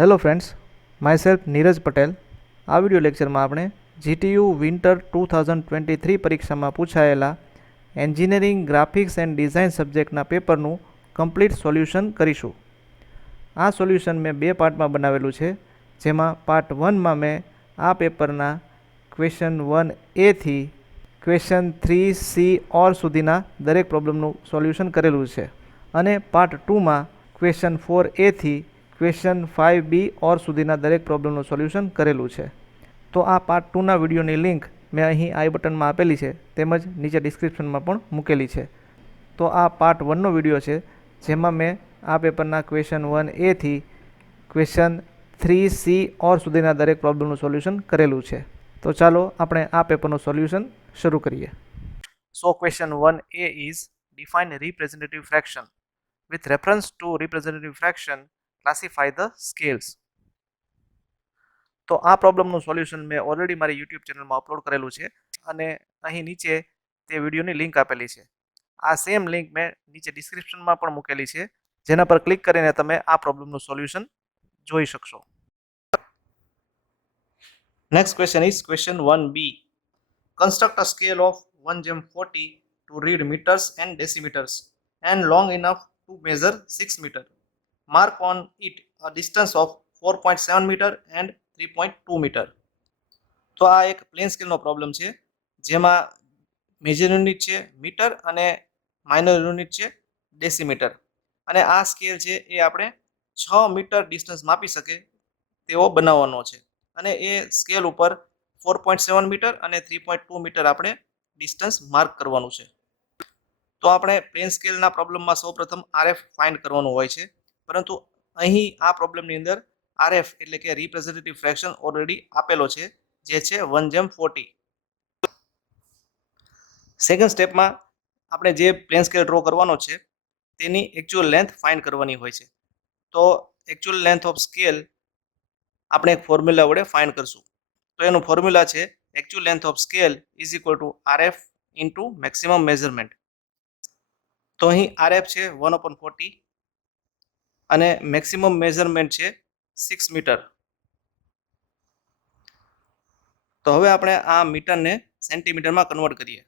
Hello friends, myself Neeraj Patel. આ video લેક્ચરમાં આપણે જીટીયુ વિન્ટર 2023 પરીક્ષામાં પૂછાયેલા એન્જિનિયરિંગ ગ્રાફિક્સ એન્ડ ડિઝાઇન સબ્જેક્ટના પેપરનું કમ્પ્લીટ સોલ્યુશન કરીશું. આ સોલ્યુશન મેં 2 પાર્ટમાં બનાવેલું છે, જેમાં પાર્ટ 1માં મેં આ પેપરના ક્વેશ્ચન 1A થી ક્વેશ્ચન 3C ઓર સુધીના દરેક પ્રોબ્લેમનું સોલ્યુશન કરેલું છે, અને પાર્ટ 2માં ક્વેશ્ચન 4A થી ક્વેશ્ચન 5B ઓર સુધીના દરેક પ્રોબ્લેમનું સોલ્યુશન કરેલું છે. તો આ પાર્ટ 2ના વિડીયોની લિંક મેં અહીં આઈ બટનમાં આપેલી છે, તેમજ નીચે ડિસ્ક્રિપ્શનમાં પણ મૂકેલી છે. તો આ પાર્ટ 1નો વિડીયો છે, જેમાં મેં આ પેપરના ક્વેશ્ચન 1A થી ક્વેશ્ચન 3C ઓર સુધીના દરેક પ્રોબ્લેમનું સોલ્યુશન કરેલું છે. તો ચાલો આપણે આ પેપરનું સોલ્યુશન શરૂ કરીએ. So question 1A is define representative fraction. With reference to representative fraction, classify the scales. તો આ પ્રોબ્લેમનું સોલ્યુશન મેં ઓલરેડી મારી યુટ્યુબ ચેનલમાં અપલોડ કરેલું છે, અને અહીં નીચે તે વિડીયોની લિંક આપેલી છે. આ સેમ લિંક મેં નીચે ડિસ્ક્રિપ્શનમાં પણ મૂકેલી છે, જેના પર ક્લિક કરીને તમે આ પ્રોબ્લેમનું સોલ્યુશન જોઈ શકશો. Next question is question 1B. Construct a scale of 1:40 to read meters and decimeters and long enough to measure 6 meter. Mark on it a distance of 4.7 meter and 3.2 meter. તો આ એક plane સ્કેલનો problem છે, જેમાં major unit છે metre અને minor unit છે decimetre. અને આ સ્કેલ છે એ આપણે 6 મીટર ડિસ્ટન્સ માપી શકે તેવો બનાવવાનો છે, અને એ સ્કેલ ઉપર 4.7 મીટર અને 3.2 મીટર આપણે ડિસ્ટન્સ માર્ક કરવાનું છે. તો આપણે પ્લેન સ્કેલના પ્રોબ્લેમમાં સૌપ્રથમ આરએફ ફાઇન્ડ કરવાનું હોય છે, પરંતુ અહીં આ પ્રોબ્લેમની અંદર આરએફ એટલે કે રિપ્રેઝેન્ટેટિવ ફ્રેક્શન ઓલરેડી આપેલો છે, જે છે 1:40. સેકન્ડ સ્ટેપમાં આપણે જે પ્લેન સ્કેલ ડ્રો કરવાનો છે તેની એકચ્યુઅલ લેન્થ ફાઇન્ડ કરવાની હોય છે. તો એકચ્યુઅલ લેન્થ ઓફ સ્કેલ આપણે એક ફોર્મ્યુલા વડે ફાઇન્ડ કરશું. તો એનું ફોર્મ્યુલા છે actual length of scale is equal two RF into maximum measurement. તો અહીં આરએફ છે 1/40 અને મેક્સિમમ મેઝરમેન્ટ છે 6 મીટર. તો હવે આપણે આ મીટરને સેન્ટીમીટરમાં કન્વર્ટ કરીએ.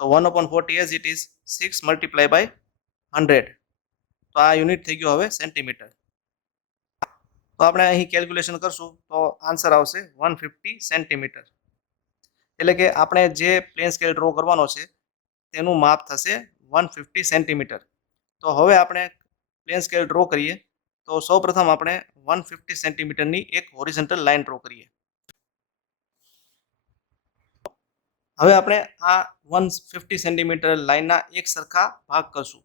તો 1/40 as it is 6 multiply by 100. તો આ યુનિટ થઈ ગયો હવે સેન્ટીમીટર. તો આપણે અહીં કેલ્ક્યુલેશન કરશું તો આન્સર આવશે 150 સેન્ટીમીટર. એટલે કે આપણે જે પ્લેન સ્કેલ ડ્રો કરવાનો છે તેનું માપ થશે 150 સેન્ટીમીટર. તો હવે આપણે પ્લેન સ્કેલ ડ્રો કરીએ. તો સૌપ્રથમ આપણે 150 સેન્ટીમીટરની એક હોરિઝોન્ટલ લાઇન ડ્રો કરીએ. હવે આપણે આ 150 સેન્ટીમીટર લાઇનના એક સરખા ભાગ કરશું.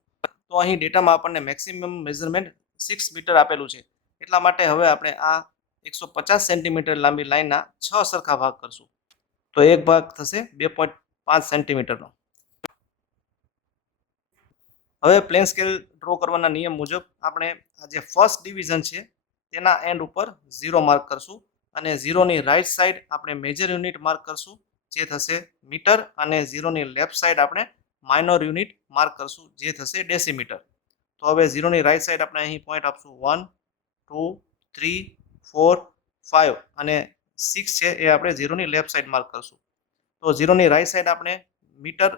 તો અહીં ડેટામાં આપણને મેક્સિમમ મેઝરમેન્ટ 6 મીટર આપેલું છે, એટલા માટે હવે આપણે આ 150 સેન્ટીમીટર લાંબી લાઇનના 6 સરખા ભાગ કરશું. તો એક ભાગ થશે 2.5 સેન્ટીમીટરનો. હવે પ્લેન સ્કેલ ડ્રો કરવાના નિયમ મુજબ આપણે આ જે ફર્સ્ટ ડિવિઝન છે તેના એન્ડ ઉપર 0 માર્ક કરશું, અને 0ની રાઈટ સાઈડ આપણે મેજર યુનિટ માર્ક કરશું, જે થશે મીટર, અને 0ની લેફ્ટ સાઈડ આપણે માઇનોર યુનિટ માર્ક કરશું, જે થશે ડેસીમીટર. તો હવે 0ની રાઈટ સાઈડ આપણે અહીં પોઈન્ટ આપશું 1, 2, 3, 4, 5 અને 6 છે એ આપણે 0ની લેફ્ટ સાઈડ માર્ક કરશું. તો 0ની રાઈટ સાઈડ આપણે મીટર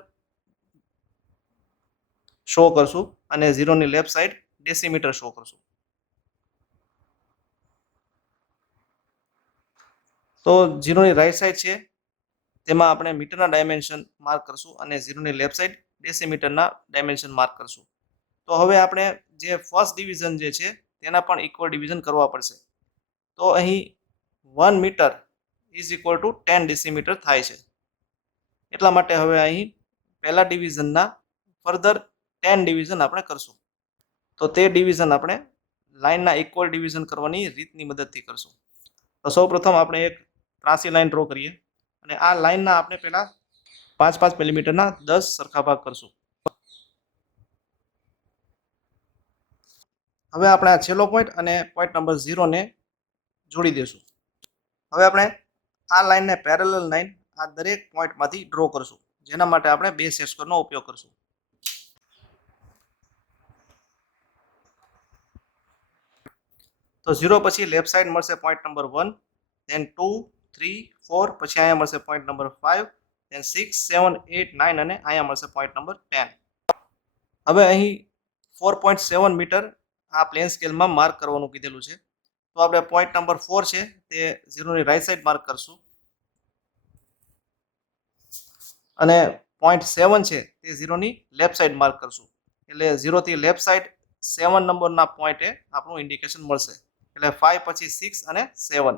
શો કરશું, અને 0ની લેફ્ટ સાઈડ ડેસીમીટર શો કરશું. તો 0ની રાઈટ સાઈડ છે તેમાં આપણે મીટરના ડાયમેન્શન માર્ક કરશું, અને 0ની લેફ્ટ સાઈડ ડેસીમીટરના ડાયમેન્શન માર્ક કરશું. તો હવે આપણે જે ફર્સ્ટ ડિવિઝન જે છે તેના પણ ઇક્વલ ડિવિઝન કરવા પડશે. તો અહીં 1 metre is equal to 10 decimetre થાય છે. એટલા માટે હવે અહીં પહેલા ડિવિઝનના ફર્ધર 10 ડિવિઝન આપણે કરશું. તો તે ડિવિઝન આપણે લાઇનના ઇક્વલ ડિવિઝન કરવાની રીતની મદદથી કરશું. તો સૌપ્રથમ આપણે એક ત્રાસી લાઇન ડ્રો કરીએ, અને આ લાઇનના આપણે પહેલા 5-5 મિલીમીટરના 10 સરખા ભાગ કરશું. હવે આપણે આ છેલ્લો પોઈન્ટ અને પોઈન્ટ નંબર 0 ને જોડી દઈશું. હવે આપણે આ લાઇનને પેરેલલ લાઇન આ દરેક પોઈન્ટમાંથી ડ્રો કરશું, જેના માટે આપણે 2 સેટ સ્ક્વેરનો ઉપયોગ કરશું. તો તો 0 પછી લેફ્ટ સાઈડ મળશે પોઈન્ટ નંબર 1, ધેન 2, 3, 4, પછી અહીંયા મળશે પોઈન્ટ નંબર 5, ધેન 6, 7, 8, 9 અને અહીંયા મળશે પોઈન્ટ નંબર 10. હવે અહીં 4.7 મીટર આ પ્લેન સ્કેલમાં માર્ક કરવાનું કીધેલું છે. તો આપણે પોઈન્ટ નંબર 4 છે તે 0 ની રાઈટ સાઈડ માર્ક કરશું અને પોઈન્ટ 7 છે તે 0 ની લેફ્ટ સાઈડ માર્ક કરશું. એટલે 0 થી લેફ્ટ સાઈડ 7 નંબરના પોઈન્ટે આપણું ઇન્ડિકેશન મળશે. એટલે 5 પછી 6 અને 7.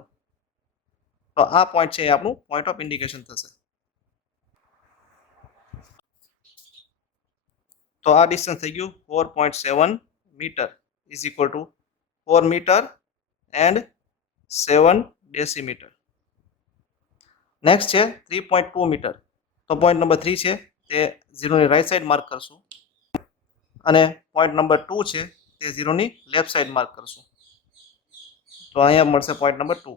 તો આ પોઈન્ટ છે એ આપણું પોઈન્ટ ઓફ ઇન્ડિકેશન થશે. તો આ ડિસ્ટન્સ થઈ ગયું 4.7 metre is equal to 4 metre and 7 decimetre. Next છે 3.2 મીટર. તો પોઈન્ટ નંબર 3 છે તે 0 ની રાઈટ સાઈડ માર્ક કરશું અને પોઈન્ટ નંબર 2 છે તે 0 ની લેફ્ટ સાઈડ માર્ક કરશું. તો અહીંયા મળશે પોઈન્ટ નંબર 2.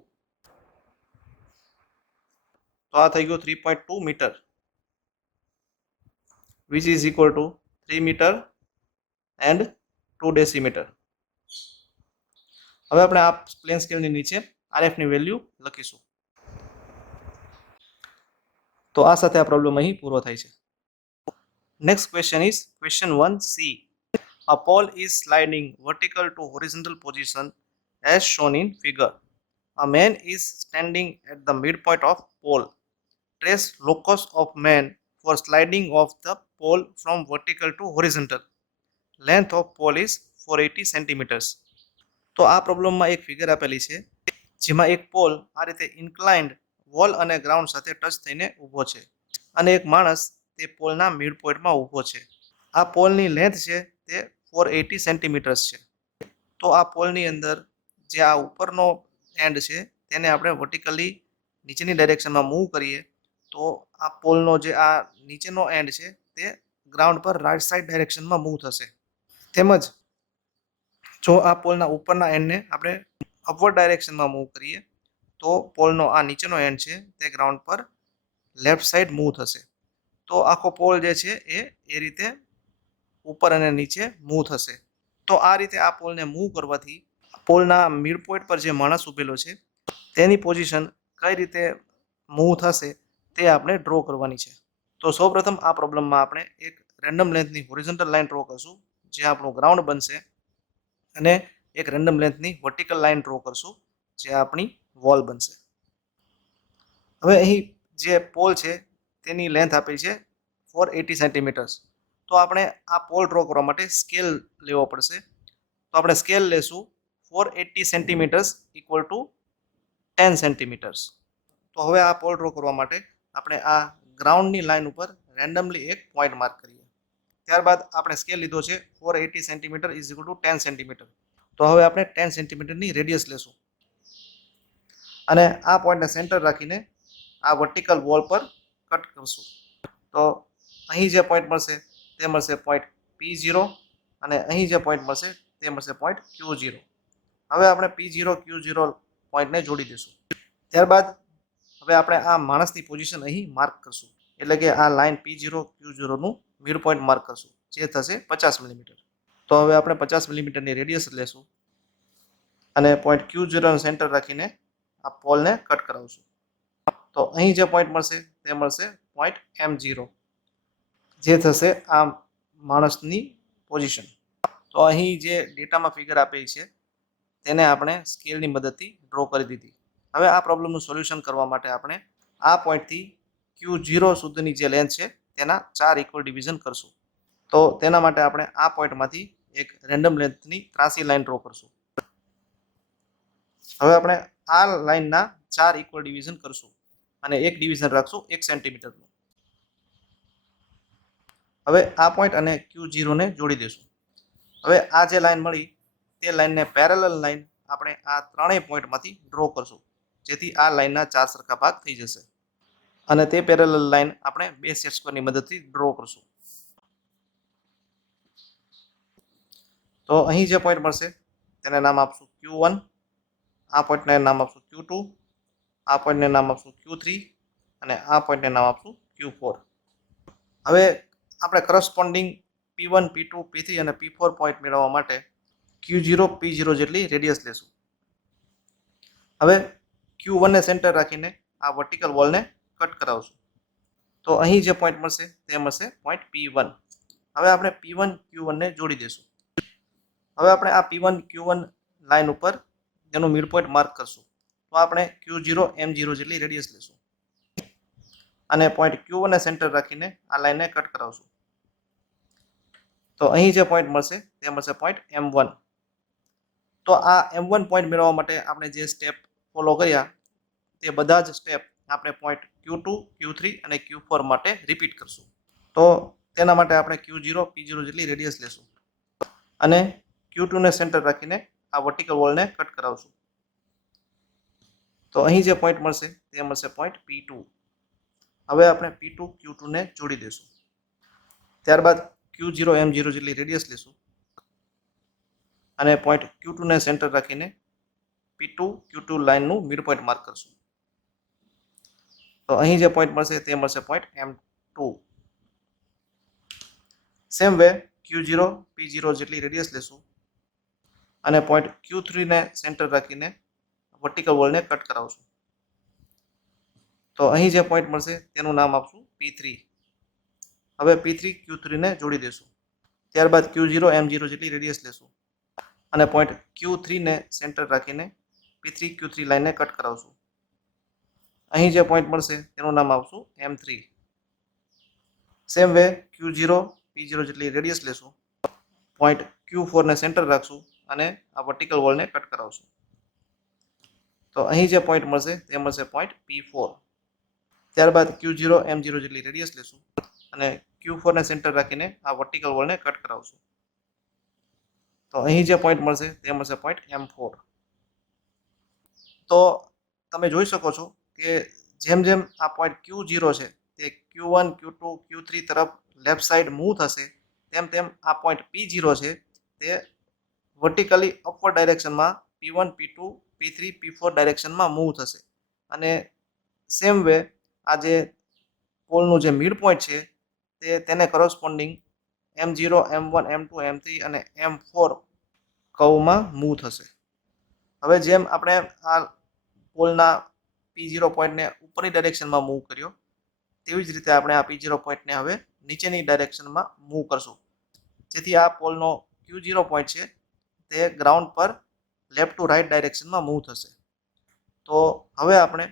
તો આ થઈ ગયું 3.2 metre which is equal to 3 metre and 2 decimetre. હવે આપણે આ પ્લેન સ્કેલની નીચે RF ની વેલ્યુ લખીશું. તો આ સાથે આ પ્રોબ્લેમ અહીં પૂરો થાય છે. Next question is question 1C. A pole is sliding vertical to horizontal position as shown in figure. A man is standing at the midpoint of pole. Trace locus of man for sliding of the pole from vertical to horizontal. Length of pole is 480 centimeters. તો આ પ્રોબ્લેમમાં એક figure આપેલી છે જેમાં એક pole આ રીતે ઇન્ક્લાઇન્ડ વોલ અને ગ્રાઉન્ડ સાથે ટચ થઈને ઊભો છે અને એક માણસ તે પોલના મિડ પોઈન્ટમાં ઊભો છે. આ પોલની લેન્થ છે તે 480 સેન્ટીમીટર્સ છે. તો આ પોલની અંદર જે આ ઉપરનો એન્ડ છે તેને આપણે વર્ટિકલી નીચેની ડાયરેક્શનમાં મૂવ કરીએ તો આ પોલનો જે આ નીચેનો એન્ડ છે તે ગ્રાઉન્ડ પર રાઈટ સાઈડ ડાયરેક્શનમાં મૂવ થશે. તેમજ જો આ પોલના ઉપરના એન્ડને આપણે અપવર્ડ ડાયરેક્શનમાં મૂવ કરીએ તો પોલનો આ નીચેનો એન્ડ છે તે ગ્રાઉન્ડ પર લેફ્ટ સાઈડ મૂવ થશે. તો આખો પોલ જે છે એ રીતે ઉપર અને નીચે મૂવ થશે. તો આ રીતે આ પોલને મૂવ કરવાથી પોલના મિડ પોઈન્ટ પર જે માણસ ઊભેલો છે તેની પોઝિશન કઈ રીતે મૂવ થશે તે આપણે ડ્રો કરવાની છે. તો સૌપ્રથમ આ પ્રોબ્લેમમાં આપણે એક રેન્ડમ લેન્થની હોરિઝોન્ટલ લાઈન ડ્રો કરશું જે આપણું ગ્રાઉન્ડ બનશે અને એક રેન્ડમ લેન્થની વર્ટિકલ લાઈન ડ્રો કરશું જે આપણી વોલ બનશે. હવે અહીં જે પોલ છે તેની લેન્થ આપેલી છે 480 સેન્ટીમીટર્સ. તો આપણે આ પોલ ડ્રો કરવા માટે સ્કેલ લેવો પડશે. તો આપણે સ્કેલ લેશું 480 સેન્ટીમીટર્સ ઇક્વલ ટુ 10 સેન્ટીમીટર્સ. તો હવે આ પોલ ડ્રો કરવા માટે આપણે આ ગ્રાઉન્ડની લાઈન ઉપર રેન્ડમલી એક પોઈન્ટ માર્ક કરીએ. ત્યારબાદ આપણે સ્કેલ લીધો છે 480 centimetre is equal to 10 centimetre. તો હવે આપણે 10 સેન્ટીમીટરની રેડિયસ લેશું અને આ પોઈન્ટને સેન્ટર રાખીને આ વર્ટિકલ વોલ પર કટ કરશું. તો અહીં જે પોઈન્ટ મળશે તે મળશે પોઈન્ટ P0 અને અહીં જે પોઈન્ટ મળશે તે મળશે પોઈન્ટ Q0. હવે આપણે P0 Q0 પોઈન્ટને જોડી દઈશું. ત્યારબાદ હવે આપણે આ માણસની પોઝિશન અહીં માર્ક કરશું એટલે કે આ લાઈન P0 Q0નું મિડ પોઈન્ટ માર્ક કરશું જે થશે 50 મિલીમીટર. તો હવે આપણે 50 મિલીમીટરની રેડિયસ લેશું અને પોઈન્ટ Q0નું સેન્ટર રાખીને આ પોલને કટ કરાવશું. તો અહીં જે પોઈન્ટ મળશે તે મળશે પોઈન્ટ M0 જે થશે આ માણસની પોઝિશન. તો અહીં જે ડેટામાં ફિગર આપેલી છે તેને આપણે સ્કેલની મદદથી ડ્રો કરી દીધી. હવે આ પ્રોબ્લેમનું સોલ્યુશન કરવા માટે આપણે આ પોઈન્ટથી Q0 સુધીની જે લેન્થ છે તેના 4 ઇક્વલ ડિવિઝન કરશું. તો તેના માટે આપણે આ પોઈન્ટમાંથી એક રેન્ડમ લેન્થની ત્રાસી લાઈન ડ્રો કરશું. હવે આપણે આ લાઈનના 4 ઇક્વલ ડિવિઝન કરશું અને એક ડિવિઝન રાખશું 1 સેન્ટીમીટરનું. હવે આ પોઈન્ટ અને Q0 ને જોડી દઈશું. હવે આ જે લાઈન મળી તે લાઈનને પેરેલલ લાઈન આપણે આ ત્રણેય પોઈન્ટમાંથી ડ્રો કરશું જેથી આ લાઈનના 4 સરખા ભાગ થઈ જશે અને તે પેરેલલ લાઈન આપણે 2 સેટ સ્ક્વેરની મદદથી ડ્રો કરશું. તો અહીં જે પોઈન્ટ મળશે તેને નામ આપશું Q1, આ પોઈન્ટને નામ આપશું Q2, આ પોઈન્ટને નામ આપશું Q3 અને આ પોઈન્ટને નામ આપશું Q4. હવે આપણે કરસ્પોન્ડિંગ P1, P2, P3 અને P4 પોઈન્ટ મેળવવા માટે Q0, P0 જેટલી રેડિયસ લેશું હવે Q1 ને સેન્ટર રાખીને આ વર્ટિકલ વોલને કટ કરાવશું. તો અહીં જે પોઈન્ટ મળશે તે મળશે પોઈન્ટ P1. હવે આપણે P1 Q1 ને જોડી દઈશું. હવે આપણે આ P1 Q1 લાઈન ઉપર તેનું મિડ પોઈન્ટ માર્ક કરશું. તો આપણે Q0 M0 જેટલી રેડિયસ લેશું અને પોઈન્ટ Q1 ને સેન્ટર રાખીને આ લાઈનને કટ કરાવશું. તો અહીં જે પોઈન્ટ મળશે તે મળશે પોઈન્ટ M1. તો આ M1 પોઈન્ટ મેળવવા માટે આપણે જે સ્ટેપ ફોલો કર્યા તે બધા જ સ્ટેપ આપણે પોઈન્ટ Q2, Q3 અને Q4 માટે રિપીટ કરશું. તો તેના માટે આપણે Q0 P0 જેટલી રેડિયસ લેશું અને Q2 ને સેન્ટર રાખીને આ વર્ટિકલ વોલને કટ કરાવશું. તો અહીં જે પોઈન્ટ મળશે તે મળશે પોઈન્ટ P2. હવે આપણે P2 Q2 ને જોડી દઈશું. ત્યારબાદ Q0 M0 જેટલી રેડિયસ લેશું અને પોઈન્ટ Q2 ને સેન્ટર રાખીને P2 Q2 લાઇનનું મિડ પોઈન્ટ માર્ક કરશું. તો અહીં જે પોઈન્ટ મળશે તે મળશે point M2. Same way Q0 P0 જેટલી રેડિયસ લેશું અને પોઈન્ટ Q3 ને સેન્ટર રાખીને વર્ટિકલ વોલને કટ કરાવશું. તો અહીં જે પોઈન્ટ મળશે તેનું નામ આપશું P3. હવે P3 Q3 ને જોડી દઈશું. ત્યારબાદ Q0 M0 જેટલી રેડિયસ લેશું અને પોઈન્ટ Q3 ને સેન્ટર રાખીને P3 Q3 લાઇનને કટ કરાવશું. અહીં જે પોઈન્ટ મળશે તેનું નામ આપશું M3. Same way Q0 P0 જેટલી રેડિયસ લેશું, પોઈન્ટ Q4 ને સેન્ટર રાખશું અને આ વર્ટિકલ વોલને કટ કરાવશું. તો અહીં જે પોઈન્ટ મળશે તે મળશે પોઈન્ટ P4. ત્યારબાદ Q0 M0 જેટલી રેડિયસ લેશું અને Q4 ને સેન્ટર રાખીને આ વર્ટિકલ વોલને કટ કરાવશું. તો અહીં જે પોઈન્ટ મળશે તે મળશે પોઈન્ટ M4. તો તમે જોઈ શકો છો કે જેમ જેમ આ પોઈન્ટ Q0 છે તે Q1 Q2 Q3 તરફ લેફ્ટ સાઈડ મૂવ થશે તેમ તેમ આ પોઈન્ટ P0 છે તે વર્ટિકલી અપવર્ડ ડાયરેક્શનમાં P1 P2 P3 P4 ડાયરેક્શનમાં મૂવ થશે. અને સેમ વે આ જે પોલનું જે મિડ પોઈન્ટ છે તેને corresponding M0 M1 M2 M3 અને M4 કર્વમાં મૂવ થશે. હવે જેમ આપણે આ પોલના P0 પોઈન્ટને ઉપરની ડાયરેક્શનમાં મૂવ કર્યો તેવી જ રીતે આપણે આ P0 પોઈન્ટને હવે નીચેની ડાયરેક્શનમાં મૂવ કરશું, જેથી આ પોલનો Q0 પોઈન્ટ છે તે ગ્રાઉન્ડ પર લેફ્ટ ટુ રાઈટ ડાયરેક્શનમાં મૂવ થશે. તો હવે આપણે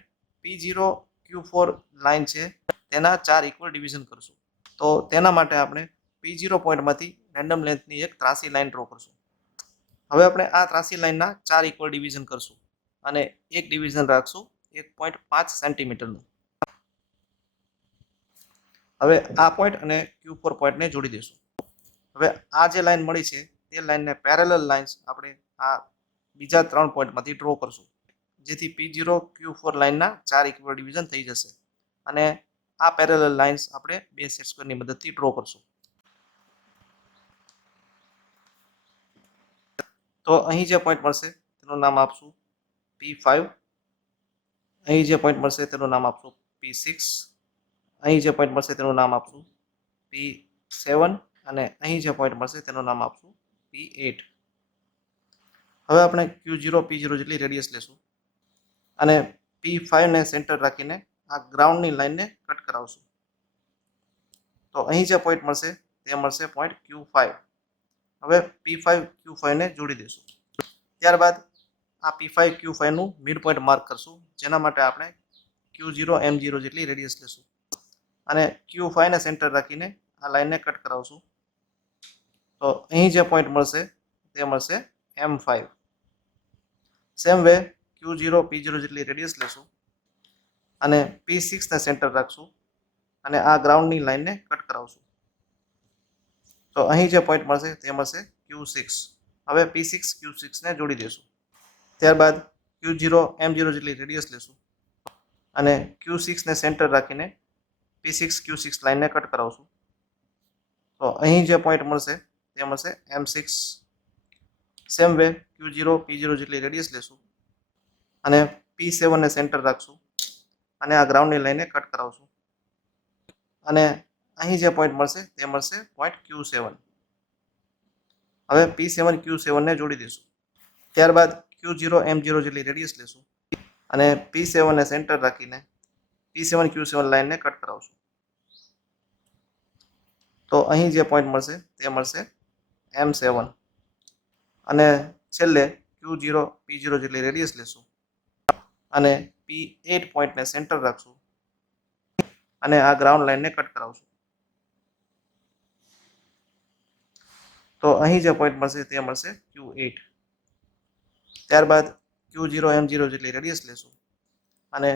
P0 Q4 લાઇન છે તેના 4 ઇક્વલ ડિવિઝન કરશું. તો તેના માટે આપણે P0 પોઈન્ટમાંથી રેન્ડમ લેન્થની એક ત્રાસી લાઇન ડ્રો કરશું. હવે આપણે આ ત્રાસી લાઇનના 4 ઇક્વલ ડિવિઝન કરશું અને એક ડિવિઝન રાખશું 1.5 સેન્ટીમીટરનું. હવે આ પોઈન્ટ અને Q4 પોઈન્ટને જોડી દઈશું. હવે આ જે લાઈન મળી છે તે લાઈનને પેરેલલ લાઇન્સ આપણે આ બીજા 3 પોઈન્ટમાંથી ડ્રો કરશું, જેથી P0 Q4 લાઇનના 4 ઇક્વલ ડિવિઝન થઈ જશે અને આ પેરેલલ લાઇન્સ આપણે બે સેટ સ્ક્વેરની મદદથી ડ્રો કરશું. તો અહીં જે પોઈન્ટ મળશે તેનું નામ આપશું P5. અહીં જે પોઈન્ટ મળશે તેનું નામ આપશું P6. અહીં જે પોઈન્ટ મળશે તેનું નામ આપશું P7 અને અહીં જે પોઈન્ટ મળશે તેનું નામ આપશું P8. હવે આપણે Q0 P0 જેટલી રેડિયસ લેશું અને P5 ને સેન્ટર રાખીને આ ગ્રાઉન્ડની લાઇનને કટ કરાવશું. તો અહીં જે પોઈન્ટ મળશે તે મળશે પોઈન્ટ Q5. હવે P5 Q5 ને જોડી દઈશું. ત્યારબાદ આ P5 Q5 નું મિડ પોઈન્ટ માર્ક કરશું, જેના માટે આપણે Q0 M0 જેટલી રેડિયસ લેશું અને Q5 ને સેન્ટર રાખીને આ લાઇનને કટ કરાવશું. તો અહીં જે પોઈન્ટ મળશે તે મળશે M5. Same way Q0 P0 જેટલી રેડિયસ લેશું અને P6 ને સેન્ટર રાખશું અને આ ગ્રાઉન્ડની લાઇનને કટ કરાવશું. તો અહીં જે પોઈન્ટ મળશે તે મળશે Q6. હવે P6 Q6 ને જોડી દઈશું. ત્યારબાદ Q0 M0 જેટલી રેડિયસ લેશું અને Q6 ને સેન્ટર રાખીને P6 Q6 લાઇનને કટ કરાવશું. તો અહીં જે પોઈન્ટ મળશે તે મળશે M6. Same way Q0 P0 જેટલી રેડિયસ લેશું અને P7 ને સેન્ટર રાખશું અને આ ગ્રાઉન્ડની લાઇનને કટ કરાવશું અને અહીં જે પોઈન્ટ મળશે તે મળશે પોઈન્ટ Q7. હવે P7 Q7 ને જોડી દઈશું. ત્યારબાદ Q0 M0 જેટલી રેડિયસ લેશું અને P7 ને સેન્ટર રાખીને P7 Q7 લાઇનને કટ કરાવશું. તો અહીં જે પોઈન્ટ મળશે તે મળશે M7 અને છેલ્લે Q0 P0 જેટલી રેડિયસ લેશું અને P8 પોઈન્ટને સેન્ટર રાખશું અને આ ગ્રાઉન્ડ લાઇનને કટ કરાવશું. તો અહીં જે પોઈન્ટ મળશે તે મળશે Q8. ત્યારબાદ Q0 M0 જેટલી રેડિયસ લેશું અને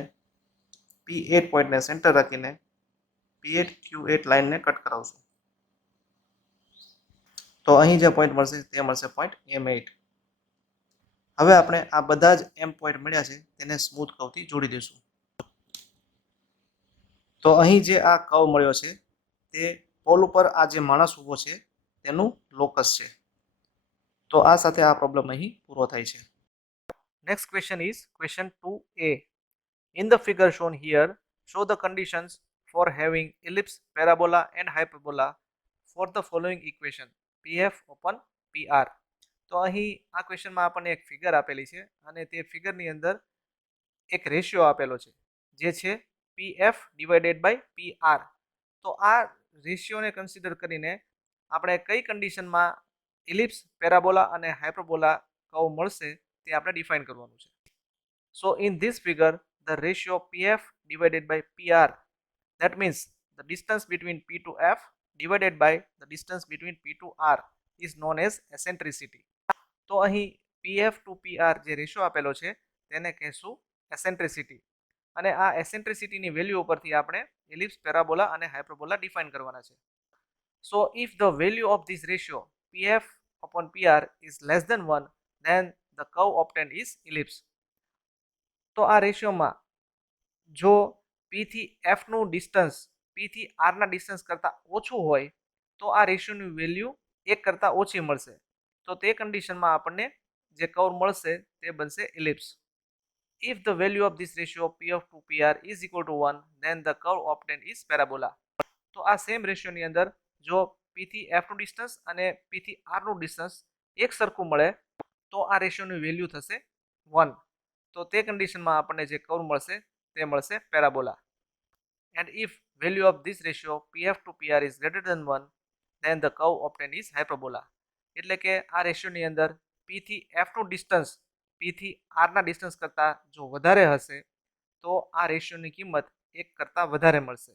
P8 પોઈન્ટને સેન્ટર રાખીને P8 Q8 લાઇનને કટ કરાવશું. તો અહીં જે પોઈન્ટ મળશે તે મળશે પોઈન્ટ M8. હવે આપણે આ બધા જ M પોઈન્ટ મળ્યા છે તેને સ્મૂથ કર્વથી જોડી દઈશું. તો અહીં જે આ કર્વ મળ્યો છે તે પોલ ઉપર આ જે માણસ ઊભો છે તેનું લોકસ છે. તો આ સાથે આ પ્રોબ્લેમ અહીં પૂરો થાય છે. Next question is question 2a. In the figure shown here, show the conditions for having ellipse, parabola and hyperbola for the following equation PF upon PR. તો અહીં આ ક્વેશ્ચનમાં આપણને એક ફિગર આપેલી છે અને તે ફિગરની અંદર એક રેશિયો આપેલો છે જે છે PF ડિવાઇડેડ બાય PR. તો આ રેશિયોને કન્સિડર કરીને આપણે કઈ કન્ડિશનમાં ઇલિપ્સ, પેરાબોલા અને હાઇપરબોલા કર્વ મળશે તે આપણે ડિફાઇન કરવાનું છે. So in this figure the ratio PF divided by PR, that means the distance between P to F divided by the distance between P to R is known as eccentricity. તો અહીં PF to PR જે ratio આપેલો છે તેને કહેશું એસેન્ટ્રિસિટી અને આ એસેન્ટ્રિસિટીની value ઉપરથી આપણે એલિપ્સ, પેરાબોલા અને હાઇપરબોલા ડિફાઇન કરવાના છે. So if the value of this ratio PF upon PR is less than 1, then the curve obtained is ellipse. તો આ રેશિયોમાં જો P થી F નું ડિસ્ટન્સ P થી R ના ડિસ્ટન્સ કરતાં ઓછું હોય તો આ રેશિયોની વેલ્યુ 1 કરતાં ઓછી મળશે. તો તે કન્ડિશનમાં આપણને જે કર્વ મળશે તે બનશે ellipse. If the value of this ratio PF to PR is equal to 1, then the curve obtained is parabola. તો આ સેમ રેશિયોની અંદર જો P થી F નું ડિસ્ટન્સ અને P થી R નું ડિસ્ટન્સ એક સરખું મળે તો આ રેશિયોની વેલ્યુ થશે 1. તો તે કન્ડિશનમાં આપણને જે કર્વ મળશે તે મળશે parabola. And if value of this ratio PF to PR is greater than 1, then the curve obtained is hyperbola. એટલે કે આ રેશિયોની અંદર P થી F નું ડિસ્ટન્સ P થી R ના ડિસ્ટન્સ કરતાં જો વધારે હશે તો આ રેશિયોની કિંમત 1 કરતાં વધારે મળશે.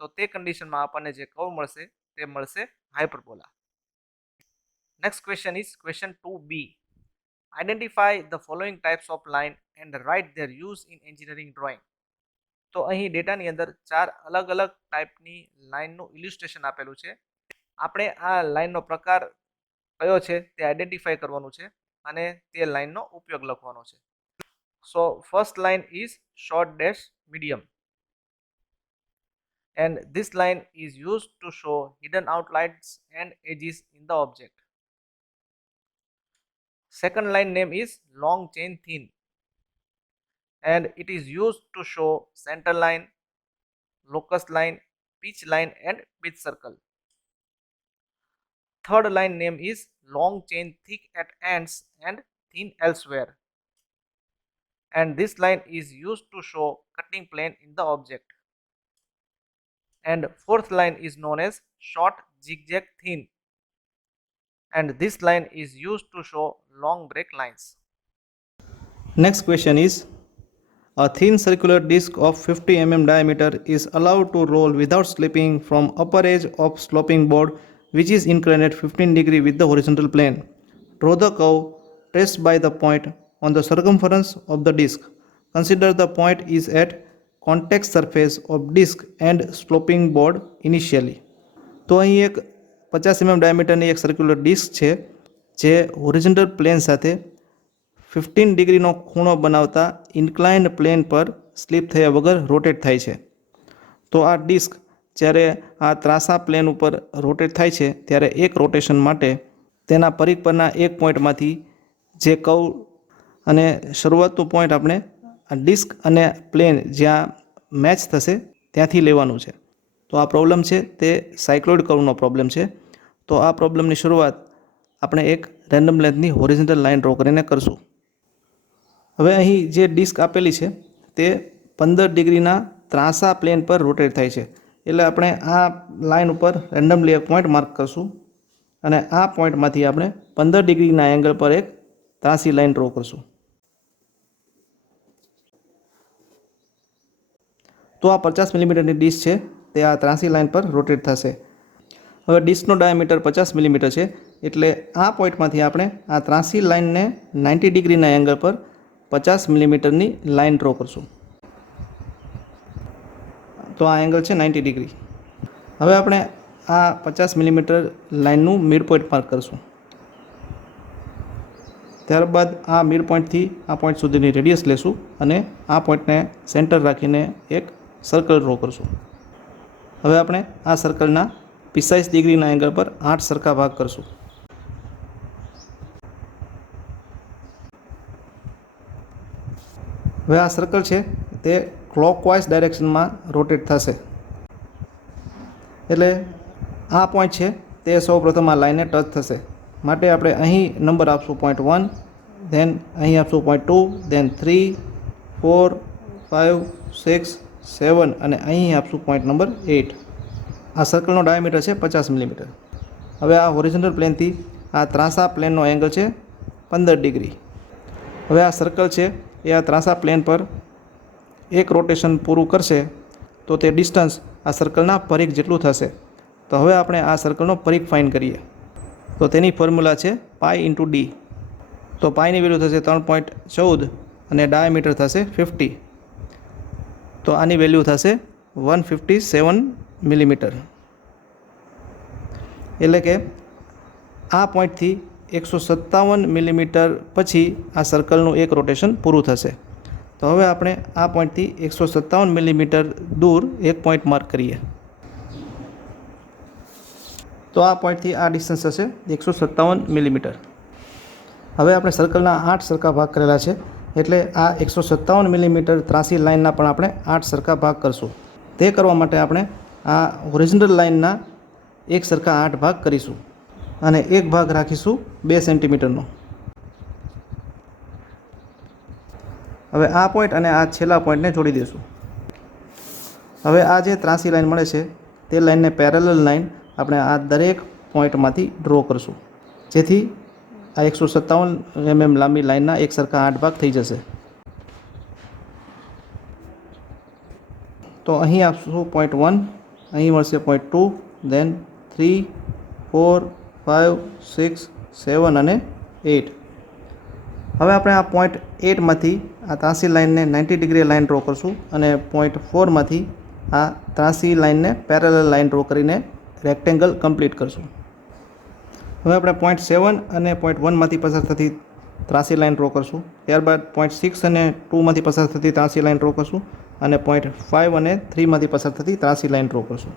તો તે કન્ડિશનમાં આપણને જે કર્વ મળશે તે મળશે hyperbola. Next question is question 2b. Identify the following types of line and write their use in engineering drawing. તો અહીં ડેટાની અંદર 4 અલગ અલગ ટાઈપની લાઇનનું ઇલ્યુસ્ટ્રેશન આપેલું છે. આપણે આ લાઇનનો પ્રકાર કયો છે તે આઈડેન્ટિફાઈ કરવાનું છે અને તે લાઇનનો ઉપયોગ લખવાનો છે. So first line is short dash medium and this line is used to show hidden outlines and edges in the object. Second line name is long chain thin and it is used to show center line, locus line, pitch line and pitch circle. Third line name is long chain thick at ends and thin elsewhere, and this line is used to show cutting plane in the object. And fourth line is known as short zigzag thin, and this line is used to show long break lines. Next question is, a thin circular disc of 50 mm diameter is allowed to roll without slipping from upper edge of sloping board which is inclined 15 degree with the horizontal plane. Draw the curve traced by the point on the circumference of the disc. Consider the point is at contact surface of disc and sloping board initially. તો અહીં એક 50 mm ડાયામીટરની એક circular disc છે જે horizontal plane સાથે 15 ડિગ્રીનો ખૂણો બનાવતા ઇન્ક્લાઇન્ડ પ્લેન પર સ્લીપ થયા વગર રોટેટ થાય છે. તો આ ડિસ્ક જ્યારે આ ત્રાંસા પ્લેન ઉપર રોટેટ થાય છે ત્યારે એક રોટેશન માટે તેના પરિઘ પરના એક પોઈન્ટમાંથી જે કર્વ અને શરૂઆતનું પોઈન્ટ આપણે આ ડિસ્ક અને પ્લેન જ્યાં મેચ થશે ત્યાંથી લેવાનું છે. તો આ પ્રોબ્લેમ છે તે સાયક્લોઇડ કર્વનો પ્રોબ્લેમ છે. તો આ પ્રોબ્લેમની શરૂઆત આપણે એક રેન્ડમ લેન્થની હોરિઝોન્ટલ લાઇન ડ્રો કરીને કરશું. હવે અહીં જે ડિસ્ક આપેલી છે તે 15 ડિગ્રીના ત્રાંસા પ્લેન પર રોટેટ થાય છે. એટલે આપણે આ લાઇન ઉપર રેન્ડમલી એક પોઈન્ટ માર્ક કરશું અને આ પોઈન્ટમાંથી આપણે 15 ડિગ્રીના એંગલ પર એક ત્રાંસી લાઇન ડ્રો કરશું. તો આ 50 મિલીમીટરની ડિસ્ક છે તે આ ત્રાંસી લાઇન પર રોટેટ થશે. હવે ડિસ્કનો ડાયામીટર 50 મિલીમીટર છે એટલે આ પોઈન્ટમાંથી આપણે આ ત્રાંસી લાઇનને 90 ડિગ્રીના એંગલ પર 50 મિલીમીટરની લાઇન ડ્રો કરશું. તો આ એંગલ છે 90 ડિગ્રી. હવે આપણે આ 50 મિલીમીટર લાઇનનું મિડ પોઈન્ટ માર્ક કરશું. ત્યારબાદ આ મિડ પોઈન્ટથી આ પોઈન્ટ સુધીની રેડિયસ લેશું અને આ પોઈન્ટને સેન્ટર રાખીને એક સર્કલ ડ્રો કરશું. હવે આપણે આ સર્કલના 45 ડિગ્રીના એંગલ પર 8 સરખા ભાગ કરશું. હવે આ સર્કલ છે તે ક્લોકવાઇઝ ડાયરેક્શનમાં રોટેટ થશે. એટલે આ પોઈન્ટ છે તે સૌપ્રથમ આ લાઇનને ટચ થશે. માટે આપણે અહીં નંબર આપશું 0.1, ધેન અહીં આપશું 0.2, ધેન 3, 4, 5, 6, 7 અને અહીં આપશું પોઈન્ટ નંબર 8. આ સર્કલનો ડાયામીટર છે 50 મિલીમીટર. હવે આ હોરિઝોન્ટલ પ્લેનથી આ ત્રાંસા પ્લેનનો એંગલ છે 15 ડિગ્રી. હવે આ સર્કલ છે એ આ ત્રાંસા પ્લેન પર એક રોટેશન પૂરું કરશે તો તે ડિસ્ટન્સ આ સર્કલના પરિઘ જેટલું થશે. તો હવે આપણે આ સર્કલનો પરિઘ ફાઇન્ડ કરીએ. તો તેની ફોર્મ્યુલા છે પાઈ ઇન્ટુ ડી. તો પાઈની વેલ્યુ થશે 3.14 અને ડાયામીટર થશે 50. તો આની વેલ્યુ થશે 157 મિલીમીટર. એટલે કે આ પોઈન્ટથી 157 મિલીમીટર પછી આ સર્કલનું એક રોટેશન પૂરું થશે. તો હવે આપણે આ પોઈન્ટથી 157 મિલીમીટર દૂર એક પોઈન્ટ માર્ક કરીએ. તો આ પોઈન્ટથી આ ડિસ્ટન્સ થશે 157 મિલીમીટર. હવે આપણે સર્કલના 8 સરખા ભાગ કરેલા છે એટલે આ 157 મિલીમીટર ત્રાંસી લાઇનના પણ આપણે 8 સરખા ભાગ કરશું. તે કરવા માટે આપણે આ હોરિઝોન્ટલ લાઇનના એક સરખા 8 ભાગ કરીશું અને એક ભાગ રાખીશું 2 સેન્ટીમીટરનો. હવે આ પોઈન્ટ અને આ છેલ્લા પોઈન્ટને જોડી દઈશું. હવે આ જે ત્રાંસી લાઇન મળે છે તે લાઇનને પેરેલલ લાઇન આપણે આ દરેક પોઈન્ટમાંથી ડ્રો કરશું, જેથી આ 157 mm લાંબી લાઇનના એક સરખા 8 ભાગ થઈ જશે. તો અહીં આપશું 0.1, અહીં મળશે 0.2, ધેન 3, 4, 5, 6, 7 અને 8. હવે આપણે આ પોઈન્ટ 8માંથી આ ત્રાંસી લાઇનને 90 ડિગ્રી લાઇન ડ્રો કરશું અને પોઈન્ટ 4માંથી આ ત્રાંસી લાઇનને પેરેલલ લાઇન ડ્રો કરીને રેક્ટેંગલ કમ્પ્લીટ કરશું. હવે આપણે પોઈન્ટ 7 અને પોઈન્ટ 1માંથી પસાર થતી ત્રાંસી લાઇન ડ્રો કરશું. ત્યારબાદ પોઈન્ટ 6 અને 2માંથી પસાર થતી ત્રાંસી લાઇન ડ્રો કરશું અને પોઈન્ટ 5 અને 3માંથી પસાર થતી ત્રાંસી લાઇન ડ્રો કરશું.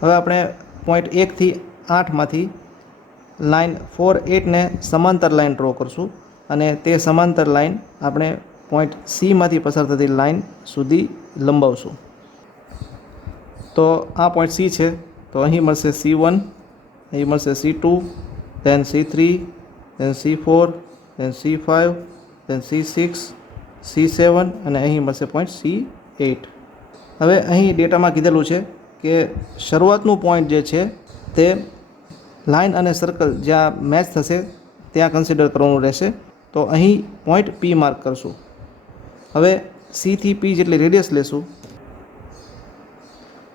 હવે આપણે પોઈન્ટ 1થી 8માંથી લાઇન 4, 8ને સમાંતર લાઇન ડ્રો કરશું અને તે સમાંતર લાઇન આપણે પોઈન્ટ Cમાંથી પસાર થતી લાઇન સુધી લંબાવશું. તો આ પોઈન્ટ C છે તો અહીં મળશે C1, અહીં મળશે C2, than C3, than C4, than C5, than C6, C7 અને અહીં મળશે પોઈન્ટ C8. હવે અહીં ડેટામાં કીધેલું છે કે શરૂઆતનું પોઈન્ટ જે છે તે લાઇન અને સર્કલ જ્યાં મેચ થશે ત્યાં કન્સિડર કરવાનું રહેશે. તો અહીં પોઈન્ટ P માર્ક કરશું. હવે C થી P જેટલી રેડિયસ લેશું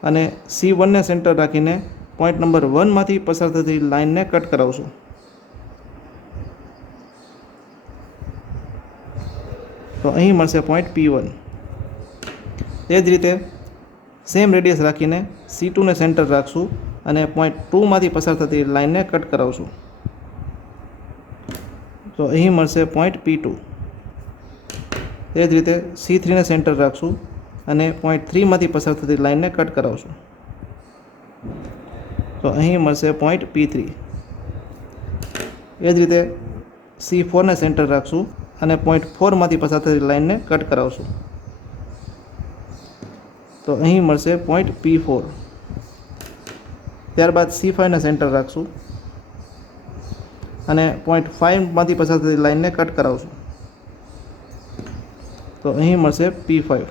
અને C1ને સેન્ટર રાખીને પોઈન્ટ નંબર 1માંથી પસાર થતી લાઇનને કટ કરાવશું. તો અહીં મળશે પોઈન્ટ P1. તે જ રીતે સેમ રેડિયસ રાખીને C2ને સેન્ટર રાખશું અને પોઈન્ટ 2માંથી પસાર થતી લાઇનને કટ કરાવશું. તો અહીં મળશે પોઈન્ટ P2. તે જ રીતે C3ને સેન્ટર રાખશું અને પોઈન્ટ 3માંથી પસાર થતી લાઇનને કટ કરાવશું. તો અહીં મળશે પોઈન્ટ P3. એ જ રીતે C4ને સેન્ટર રાખશું અને પોઈન્ટ 4માંથી પસાર થતી લાઇનને કટ કરાવશું. તો અહીં મળશે પોઈન્ટ P4. ત્યારબાદ C5ને સેન્ટર રાખશું અને પોઈન્ટ 5માંથી પસાર થતી લાઇનને કટ કરાવશું. તો અહીં મળશે P5.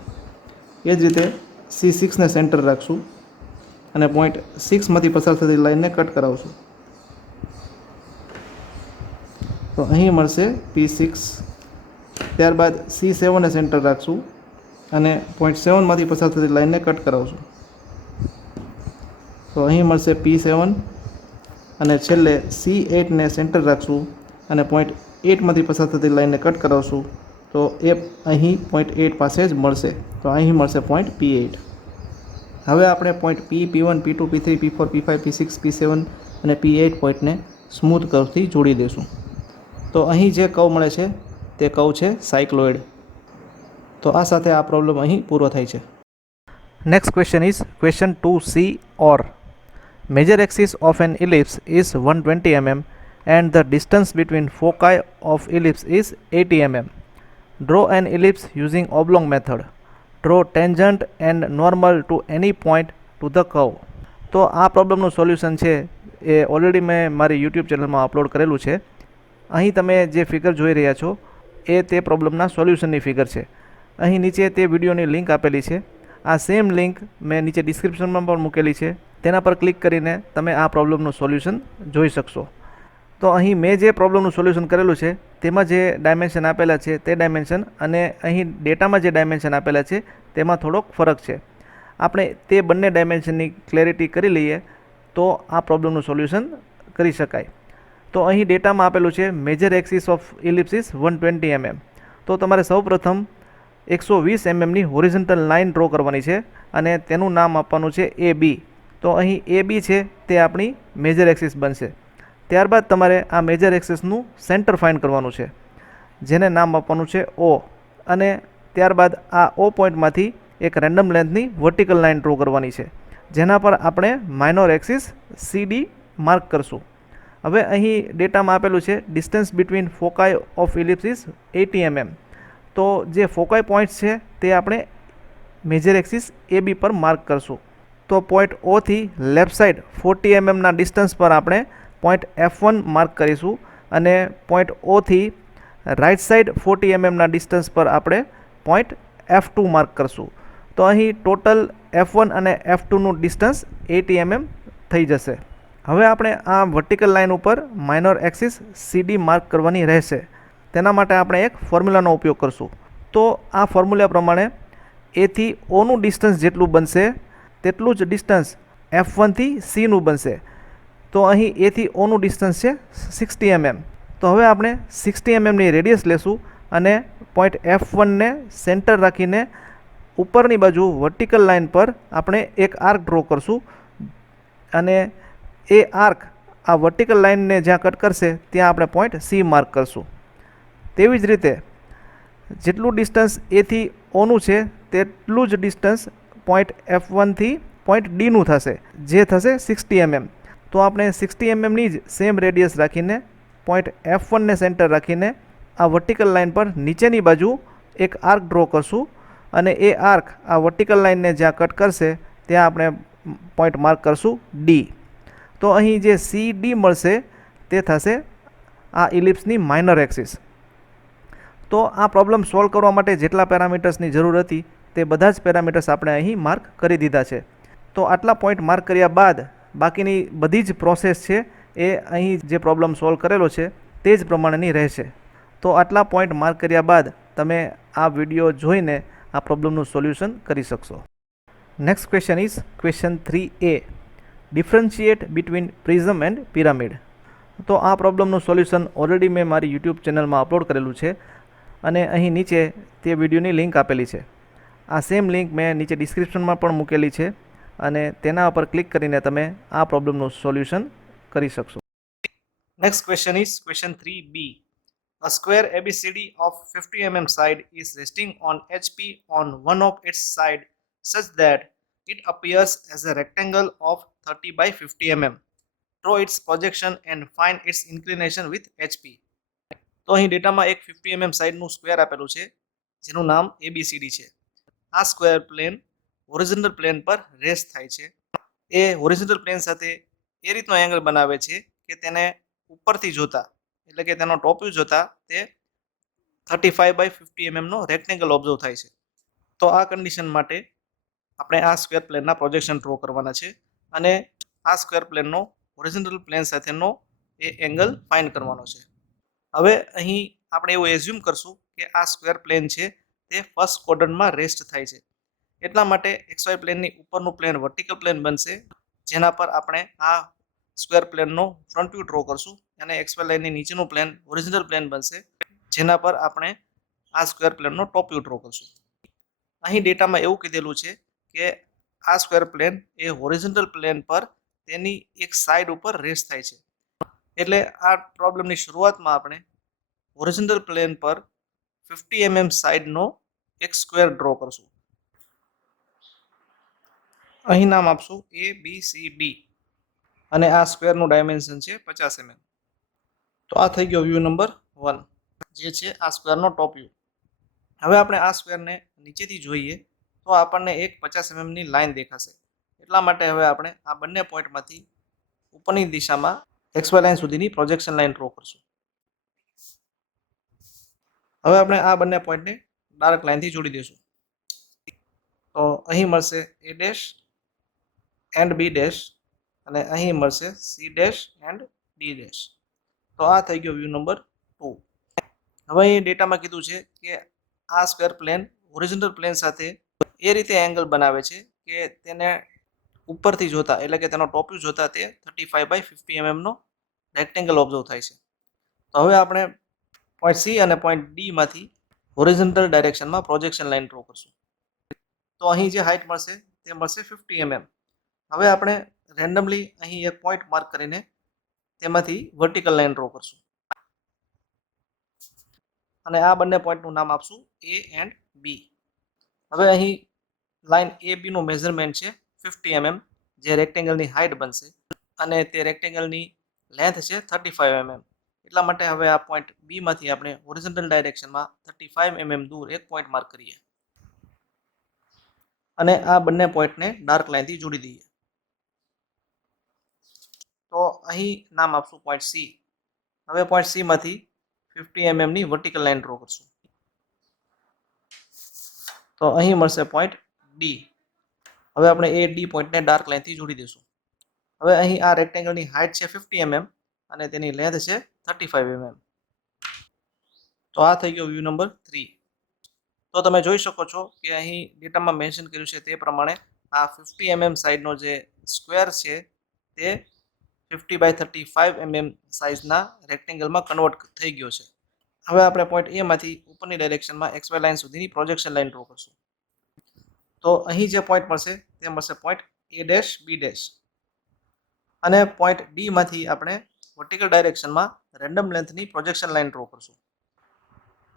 એ જ રીતે C6ને સેન્ટર રાખશું અને પોઈન્ટ 6માંથી પસાર થતી લાઇનને કટ કરાવશું. તો અહીં મળશે P6. ત્યારબાદ C7ને સેન્ટર રાખશું અને પોઈન્ટ 7માંથી પસાર થતી લાઇનને કટ કરાવશું. તો અહીં મળશે P7 અને છેલ્લે C8ને સેન્ટર રાખશું અને પોઈન્ટ 8માંથી પસાર થતી લાઇનને કટ કરાવશું. તો એ અહીં પોઈન્ટ 8 પાસે જ મળશે. તો અહીં મળશે પોઈન્ટ P8. હવે આપણે point P, P1, P2, P3, P4, P5, P6, P7 અને P8 પોઈન્ટને સ્મૂથ કર્વથી જોડી દઈશું. તો અહીં જે કર્વ મળે છે તે કર્વ છે સાયક્લોઇડ. તો આ સાથે આ પ્રોબ્લેમ અહીં પૂરો થાય છે. Next question is question 2C or major axis of an ellipse is 120 mm and the distance between foci of ellipse is 80 mm. Draw an ellipse using oblong method. Draw tangent and normal to any point to the curve. તો આ પ્રોબ્લેમનું solution છે એ already મેં મારી YouTube ચેનલમાં upload કરેલું છે. અહીં તમે જે ફિગર જોઈ રહ્યા છો એ તે પ્રોબ્લેમના સોલ્યુશનની ફિગર છે. અહીં નીચે તે વિડીયોની લિંક આપેલી છે. આ સેમ લિંક મેં નીચે ડિસ્ક્રિપ્શનમાં પણ મૂકેલી છે. તેના પર ક્લિક કરીને તમે આ પ્રોબ્લેમનું સોલ્યુશન જોઈ શકશો. તો અહીં મેં જે પ્રોબ્લેમનું સોલ્યુશન કરેલું છે તેમાં જે ડાયમેન્શન આપેલા છે તે ડાયમેન્શન અને અહીં ડેટામાં જે ડાયમેન્શન આપેલા છે તેમાં થોડોક ફરક છે. આપણે તે બંને ડાયમેન્શનની ક્લેરિટી કરી લઈએ તો આ પ્રોબ્લેમનું સોલ્યુશન કરી શકાય. તો અહીં ડેટામાં આપેલું છે મેજર એક્સિસ ઓફ ઇલિપ્સિસ 120 mm. તો તમારે સૌપ્રથમ 120 mmની હોરિઝોન્ટલ લાઇન ડ્રો કરવાની છે અને તેનું નામ આપવાનું છે AB. તો અહીં AB છે તે આપણી મેજર એક્સિસ બનશે. ત્યારબાદ તમારે આ મેજર એક્સિસનું સેન્ટર ફાઇન્ડ કરવાનું છે જેને નામ આપવાનું છે O અને ત્યારબાદ આ O પોઈન્ટમાંથી એક રેન્ડમ લેન્થની વર્ટિકલ લાઇન ડ્રો કરવાની છે જેના પર આપણે માઇનોર એક્સિસ CD માર્ક કરશું. હવે અહીં ડેટામાં આપેલું છે distance between foci of ellipse is 80 mm. તો જે ફોકાઈ પોઈન્ટ્સ છે તે આપણે મેજર એક્સિસ AB પર માર્ક કરશું. તો પોઈન્ટ O થી લેફ્ટ સાઈડ 40 mm ના ડિસ્ટન્સ પર આપણે પોઈન્ટ F1 માર્ક કરીશું અને પોઈન્ટ O થી રાઇટ સાઈડ 40 mm ના ડિસ્ટન્સ પર આપણે પોઈન્ટ F2 માર્ક કરશું. તો અહીં ટોટલ F1 અને F2નું ડિસ્ટન્સ 80 mm થઈ જશે. હવે આપણે આ વર્ટિકલ લાઇન ઉપર માઇનોર એક્સિસ CD માર્ક કરવાની રહેશે. તેના માટે આપણે એક ફોર્મ્યુલાનો ઉપયોગ કરશું. તો આ ફોર્મ્યુલા પ્રમાણે A થી Oનું ડિસ્ટન્સ જેટલું બનશે તેટલું જ ડિસ્ટન્સ F1 થી Cનું બનશે. તો અહીં A થી Oનું ડિસ્ટન્સ છે 60 mm. તો હવે આપણે 60 mmની રેડિયસ લેશું અને પોઈન્ટ F1ને સેન્ટર રાખીને ઉપરની બાજુ વર્ટિકલ લાઇન પર આપણે એક આર્ક ડ્રો કરશું અને એ આર્ક આ વર્ટિકલ લાઇનને જ્યાં કટ કરશે ત્યાં આપણે પોઈન્ટ C માર્ક કરશું. તેવી જ રીતે જેટલું ડિસ્ટન્સ A થી Oનું છે તેટલું જ ડિસ્ટન્સ પોઈન્ટ F1 થી પોઈન્ટ Dનું થશે જે થશે 60 mm. તો આપણે 60 mmની જ સેમ રેડિયસ રાખીને પોઈન્ટ F1ને સેન્ટર રાખીને આ વર્ટિકલ લાઇન પર નીચેની બાજુ એક આર્ક ડ્રો કરશું અને એ આર્ક આ વર્ટિકલ લાઇનને જ્યાં કટ કરશે ત્યાં આપણે પોઈન્ટ માર્ક કરશું D. તો અહીં જે CD મળશે તે થશે આ ઇલિપ્સની માઇનર એક્સિસ. તો આ પ્રોબ્લેમ સોલ્વ કરવા માટે જેટલા પેરામીટર્સની જરૂર હતી તે બધા જ પેરામીટર્સ આપણે અહીં માર્ક કરી દીધા છે. તો આટલા પોઈન્ટ માર્ક કર્યા બાદ બાકીની બધી જ પ્રોસેસ છે એ અહીં જે પ્રોબ્લેમ સોલ્વ કરેલો છે તે જ પ્રમાણેની રહેશે. તો આટલા પોઈન્ટ માર્ક કર્યા બાદ તમે આ વિડીયો જોઈને આ પ્રોબ્લેમનું સોલ્યુશન કરી શકશો. Next question is question 3A. Differentiate between prism and pyramid. તો આ પ્રોબ્લેમનું સોલ્યુશન ઓલરેડી મેં મારી યુટ્યુબ ચેનલમાં અપલોડ કરેલું છે અને અહીં નીચે તે વિડીયોની લિંક આપેલી છે. આ સેમ લિંક મેં નીચે ડિસ્ક્રિપ્શનમાં પણ મૂકેલી છે અને તેના ઉપર ક્લિક કરીને તમે આ પ્રોબ્લેમનું સોલ્યુશન કરી શકશો. Next question is question 3B. A square ABCD of 50 mm side is resting on HP on one of its side such that it appears as a rectangle of 30 by 50 mm. Draw its projection and find its inclination with HP. તો અહીં ડેટામાં એક 50 mm સાઇડનું square આપેલું છે જેનું નામ ABCD છે. આ સ્ક્વેર પ્લેન હોરિઝોન્ટલ પ્લેન પર રેસ્ટ થાય છે. એ હોરિઝોન્ટલ પ્લેન સાથે એ રીતનો એંગલ બનાવે છે કે તેને ઉપરથી જોતા એટલે કે તેનો ટોપ વ્યૂ જોતા તે 35/50 mm નો રેક્ટેંગલ ઓબ્ઝર્વ થાય છે. તો આ કન્ડિશન માટે આપણે આ સ્ક્વેર પ્લેનના પ્રોજેક્શન ડ્રો કરવાના છે અને આ સ્ક્વેર પ્લેનનો હોરિઝોન્ટલ પ્લેન સાથેનો એ એંગલ ફાઇન્ડ કરવાનો છે. હવે અહીં આપણે એવું એઝ્યુમ કરશું કે આ સ્ક્વેર પ્લેન છે તે ફર્સ્ટ ક્વોડ્રન્ટમાં રેસ્ટ થાય છે. એટલા માટે XY પ્લેનની ઉપરનું પ્લેન વર્ટિકલ પ્લેન બનશે, જેના પર આપણે આ સ્ક્વેર પ્લેનનો ફ્રન્ટ વ્યૂ ડ્રો કરશું અને XY લાઇનની નીચેનું પ્લેન હોરિઝોન્ટલ પ્લેન બનશે, જેના પર આપણે આ સ્ક્વેર પ્લેનનો ટોપ વ્યૂ ડ્રો કરશું. અહીં ડેટામાં એવું કીધેલું છે કે આ સ્ક્વેર પ્લેન એ હોરિઝોન્ટલ પ્લેન પર તેની એક સાઈડ ઉપર રેસ્ટ થાય છે. એટલે આ પ્રોબ્લેમની શરૂઆતમાં આપણે હોરિઝોન્ટલ પ્લેન પર 50 mm સાઈડનો એક સ્ક્વેર ડ્રો કરશું. અહીં નામ આપશું ABCD અને આ સ્ક્વેરનું ડાયમેન્શન છે 50 mm. તો આ થઈ ગયો વ્યૂ નંબર 1, જે છે આ સ્ક્વેરનો ટોપ વ્યૂ. હવે આપણે આ સ્ક્વેરને નીચેથી જોઈએ તો આપણને એક 50 mm ની લાઈન દેખાશે. એટલા માટે હવે આપણે આ બંને પોઈન્ટમાંથી ઉપરની દિશામાં XY લાઈન સુધીની પ્રોજેક્શન લાઈન ડ્રો કરશું. હવે આપણે આ બંને પોઈન્ટને ડાર્ક લાઈનથી જોડી દઈશું. તો અહીં મળશે A' એન્ડ B' અને અહીં મળશે C' એન્ડ D'. તો આ થઈ ગયો વ્યૂ નંબર 2. હવે અહીં ડેટામાં કીધું છે કે આ સ્ક્વેર પ્લેન હોરિઝોન્ટલ પ્લેન સાથે એ રીતે એંગલ બનાવે છે કે તેને ઉપરથી જોતા, એટલે કે તેનો ટોપ વ્યૂ જોતા તે 35/50 mm નો રેક્ટેંગલ ઓબ્ઝર્વ થાય છે. તો હવે આપણે પોઈન્ટ C અને પોઈન્ટ D માંથી હોરિઝોન્ટલ ડાયરેક્શનમાં પ્રોજેક્શન લાઈન ડ્રો કરશું. તો અહીં જે હાઇટ મળશે તે મળશે 50 mm. હવે આપણે રેન્ડમલી અહીં એક પોઈન્ટ માર્ક કરીને તેમાંથી વર્ટિકલ લાઈન ડ્રો કરશું અને આ બંને પોઈન્ટનું નામ આપશું A એન્ડ B. હવે અહીં લાઈન AB નું મેઝરમેન્ટ છે 50 mm, જે રેક્ટેંગલની હાઇટ બનશે અને તે રેક્ટેંગલની લેન્થ છે 35 mm. એટલા માટે હવે આ પોઈન્ટ B માંથી આપણે હોરિઝોન્ટલ ડાયરેક્શનમાં 35 mm દૂર એક પોઈન્ટ માર્ક કરીએ અને આ બંને પોઈન્ટને ડાર્ક લાઈનથી જોડી દઈએ. તો અહીં નામ આપશું પોઈન્ટ C. હવે પોઈન્ટ C માંથી 50 mm ની વર્ટિકલ લાઈન ડ્રો કરશું. તો અહીં મળશે પોઈન્ટ D. હવે આપણે એ D પોઈન્ટને ડાર્ક લાઈનથી જોડી દઈશું. હવે અહીં આ રેક્ટેંગલની હાઇટ છે 50 mm અને તેની લેન્થ છે 35 mm. તો આ થઈ ગયો વ્યૂ નંબર 3. તો તમે જોઈ શકો છો કે અહીં ડેટામાં મેન્શન કર્યું છે તે પ્રમાણે આ 50 mm સાઈડનો જે સ્ક્વેર છે તે 50/35 mm સાઇઝના રેક્ટેંગલમાં કન્વર્ટ થઈ ગયો છે. હવે આપણે પોઈન્ટ A માંથી ઉપરની ડાયરેક્શનમાં XY લાઈન સુધીની પ્રોજેક્શન લાઈન ડ્રો કરશું. તો અહીં જે પોઈન્ટ મળશે તે મળશે પોઈન્ટ A' B' અને પોઈન્ટ D માંથી આપણે વર્ટિકલ ડાયરેક્શનમાં રેન્ડમ લેન્થની પ્રોજેક્શન લાઈન ડ્રો કરશું.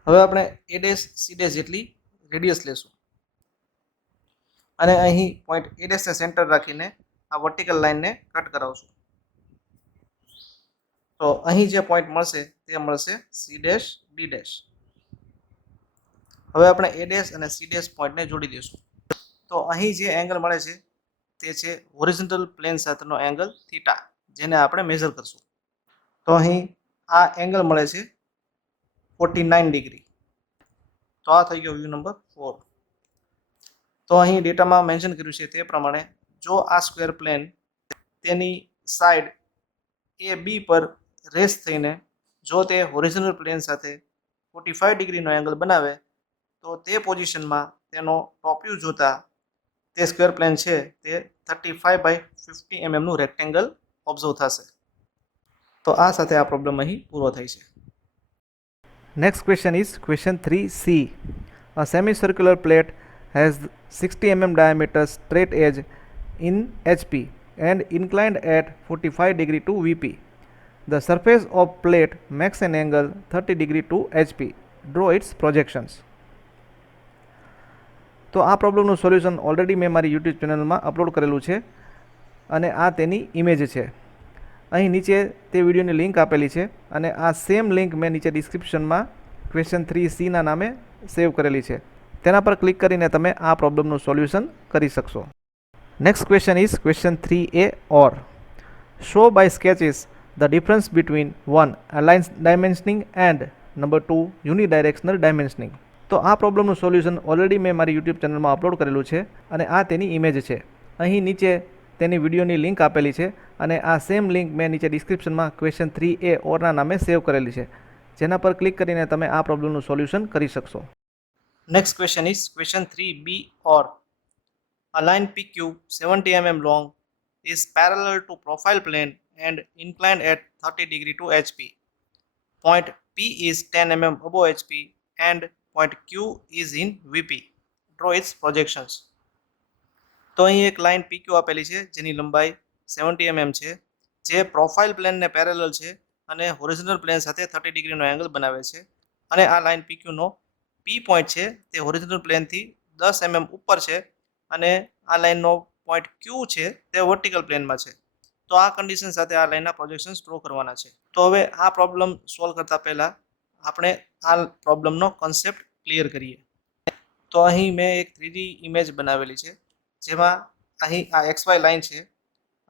હવે આપણે A' C' જેટલી રેડિયસ લેશું અને અહીં પોઈન્ટ A' ને સેન્ટર રાખીને આ વર્ટિકલ લાઈનને કટ કરાવશું. તો અહીં જે પોઈન્ટ મળશે તે મળશે C' D'. હવે આપણે A' અને C' પોઈન્ટને જોડી દઈશું. તો અહીં જે એંગલ મળે છે તે છે હોરિઝોન્ટલ પ્લેન સાથેનો એંગલ થીટા, જેને આપણે મેઝર કરશું. તો અહીં આ એંગલ મળે છે 49 ડિગ્રી. તો આ થઈ ગયો વ્યૂ નંબર 4. તો અહીં ડેટામાં મેન્શન કર્યું છે તે પ્રમાણે જો આ સ્ક્વેર પ્લેન તેની સાઈડ AB પર રેસ્ટ થઈને જો તે હોરિઝોન્ટલ પ્લેન સાથે 45 ડિગ્રીનો એંગલ બનાવે તો તે પોઝિશનમાં તેનો ટોપ વ્યૂ જોતા તે સ્ક્વેર પ્લેન છે તે 35/50 mm નું રેક્ટેંગલ ઓબ્ઝર્વ થશે. તો આ સાથે આ પ્રોબ્લેમ અહીં પૂરો થાય છે. Next question is question 3C. A semicircular plate has 60 mm diameter straight edge in HP and inclined at 45 degree to VP. The surface of plate makes an angle 30 degree to HP. Draw its projections. તો આ પ્રોબ્લેમનું solution already મેં મારી YouTube ચેનલમાં upload કરેલું છે અને આ તેની ઇમેજ છે. અહીં નીચે તે વિડીયોની લિંક આપેલી છે અને આ સેમ લિંક મેં નીચે ડિસ્ક્રિપ્શનમાં ક્વેશ્ચન 3C ના નામે સેવ કરેલી છે. તેના પર ક્લિક કરીને તમે આ પ્રોબ્લેમનું સોલ્યુશન કરી શકશો. Next question is question 3A or. Show by sketches the difference between 1. Align dimensioning and number 2 unidirectional dimensioning. તો આ પ્રોબ્લેમનું સોલ્યુશન ઓલરેડી મેં મારી યુટ્યુબ ચેનલમાં અપલોડ કરેલું છે અને આ તેની ઇમેજ છે. અહીં નીચે તેની વિડીયોની લિંક આપેલી છે અને આ સેમ લિંક મેં નીચે ડિસ્ક્રિપ્શનમાં ક્વેશ્ચન 3A ઓરના નામે સેવ કરેલી છે, જેના પર ક્લિક કરીને તમે આ પ્રોબ્લેમનું સોલ્યુશન કરી શકશો. Next question is question 3B or a line PQ 70 mm long is parallel to profile plane and inclined at 30 degree to HP. Point P is 10 mm above HP and point Q is in VP. Draw its projections. તો અહીં એક line PQ આપેલી છે જેની લંબાઈ 70 mm છે, જે profile પ્લેનને પેરેલલ છે અને હોરિઝોનલ પ્લેન સાથે 30 ડિગ્રીનો એંગલ બનાવે છે. અને આ લાઇન PQ નો P પોઈન્ટ છે તે હોરિઝોનલ પ્લેનથી 10 mm ઉપર છે અને આ લાઇનનો પોઈન્ટ Q છે તે વર્ટિકલ પ્લેનમાં છે. તો આ કન્ડિશન સાથે આ લાઇનના પ્રોજેક્શન્સ ડ્રો કરવાના છે. તો હવે આ પ્રોબ્લેમ સોલ્વ કરતા પહેલા આપણે આ પ્રોબ્લેમનો કોન્સેપ્ટ ક્લિયર કરીએ. તો અહીં મેં એક 3D ઇમેજ બનાવેલી છે, જેમાં અહીં આ XY લાઇન છે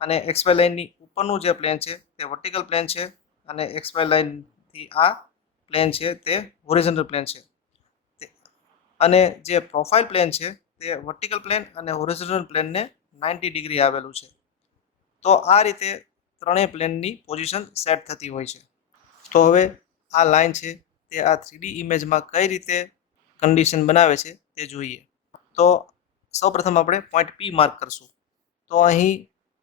અને XY લાઇનની ઉપરનું જે પ્લેન છે તે વર્ટિકલ પ્લેન છે અને XY લાઇનથી આ પ્લેન છે તે હોરિઝોનલ પ્લેન છે. અને જે પ્રોફાઇલ પ્લેન છે તે વર્ટિકલ પ્લેન અને હોરિઝોનલ પ્લેનને 90 ડિગ્રી આવેલું છે. તો આ રીતે ત્રણેય પ્લેનની પોઝિશન સેટ થતી હોય છે. તો હવે આ લાઇન છે તે આ 3D ઇમેજમાં કઈ રીતે કન્ડિશન બનાવે છે તે જોઈએ. તો સૌપ્રથમ આપણે પોઈન્ટ P માર્ક કરશું. તો અહીં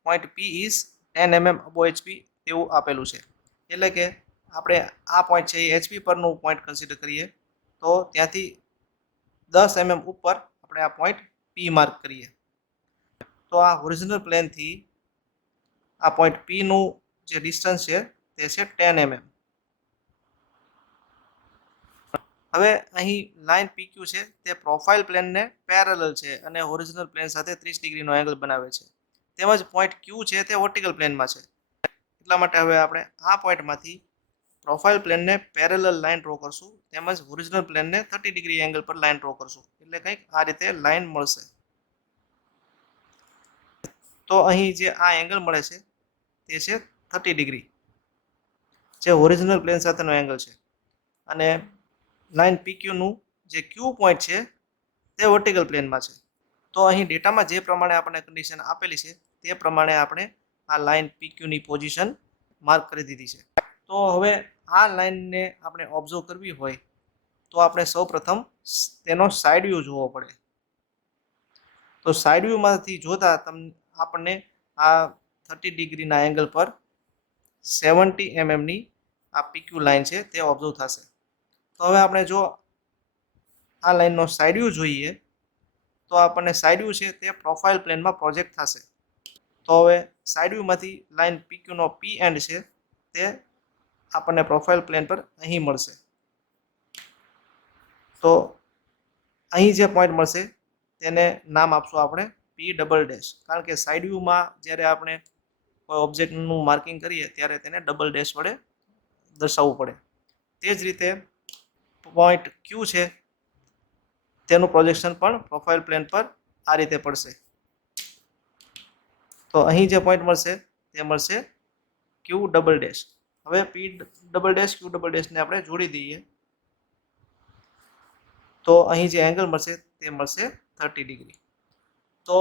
point P is 10 mm અબો HP તેવું આપેલું છે. એટલે કે આપણે આ પોઈન્ટ છે એ HP પરનું પોઈન્ટ કન્સિડર કરીએ તો ત્યાંથી 10 mm ઉપર આપણે આ પોઈન્ટ P માર્ક કરીએ. તો આ હોરિઝોનલ પ્લેનથી આ પોઈન્ટ P નું જે ડિસ્ટન્સ છે તે છે 10 mm. હવે અહીં લાઇન PQ છે તે પ્રોફાઇલ પ્લેનને પેરેલલ છે અને હોરિઝોનલ પ્લેન સાથે 30 ડિગ્રીનો એંગલ બનાવે છે. તેમજ પોઈન્ટ Q છે તે વર્ટિકલ પ્લેનમાં છે. એટલા માટે હવે આપણે આ પોઈન્ટમાંથી પ્રોફાઇલ પ્લેનને પેરેલલ લાઇન ડ્રો કરશું, તેમજ હોરિઝોનલ પ્લેનને 30 ડિગ્રી એંગલ પર લાઇન ડ્રો કરશું. એટલે કંઈક આ રીતે લાઇન મળશે. તો અહીં જે આ એંગલ મળે છે તે છે 30 ડિગ્રી, જે હોરિઝોનલ પ્લેન સાથેનો એંગલ છે. અને લાઇન PQ નું જે Q પોઈન્ટ છે તે વર્ટિકલ પ્લેનમાં છે. તો અહીં ડેટામાં જે પ્રમાણે આપણને કન્ડિશન આપેલી છે તે પ્રમાણે આપણે આ લાઇન PQ ની પોઝિશન માર્ક કરી દીધી છે. તો હવે આ લાઇનને આપણે ઓબ્ઝર્વ કરવી હોય તો આપણે સૌપ્રથમ તેનો સાઇડ વ્યૂ જોવો પડે. તો સાઇડ વ્યૂમાંથી જોતા આપણને આ 30 ડિગ્રીના એંગલ પર 70 mm ની આ PQ લાઇન છે તે ઓબ્ઝર્વ થશે. તો હવે આપણે જો આ લાઇનનો સાઇડ વ્યૂ જોઈએ તો આપણને સાઇડ વ્યૂ છે તે પ્રોફાઇલ પ્લેનમાં પ્રોજેક્ટ થશે. તો હવે સાઇડ વ્યૂમાંથી લાઇન PQ નો P એન્ડ છે તે આપણને પ્રોફાઇલ પ્લેન પર અહીં મળશે. તો અહીં જે પોઈન્ટ મળશે તેને નામ આપશું આપણે P', કારણ કે સાઇડ વ્યૂમાં જ્યારે આપણે કોઈ ઓબ્જેક્ટનું માર્કિંગ કરીએ ત્યારે તેને ડબલ ડેશ વડે દર્શાવવું પડે. તે જ રીતે પોઈન્ટ Q છે તેનું પ્રોજેક્શન પણ પ્રોફાઇલ પ્લેન પર આ રીતે પડશે. તો અહીં જે પોઈન્ટ મળશે તે મળશે Q'. હવે P', Q' ને આપણે જોડી દઈએ તો અહીં જે એંગલ મળશે તે મળશે 30 ડિગ્રી. તો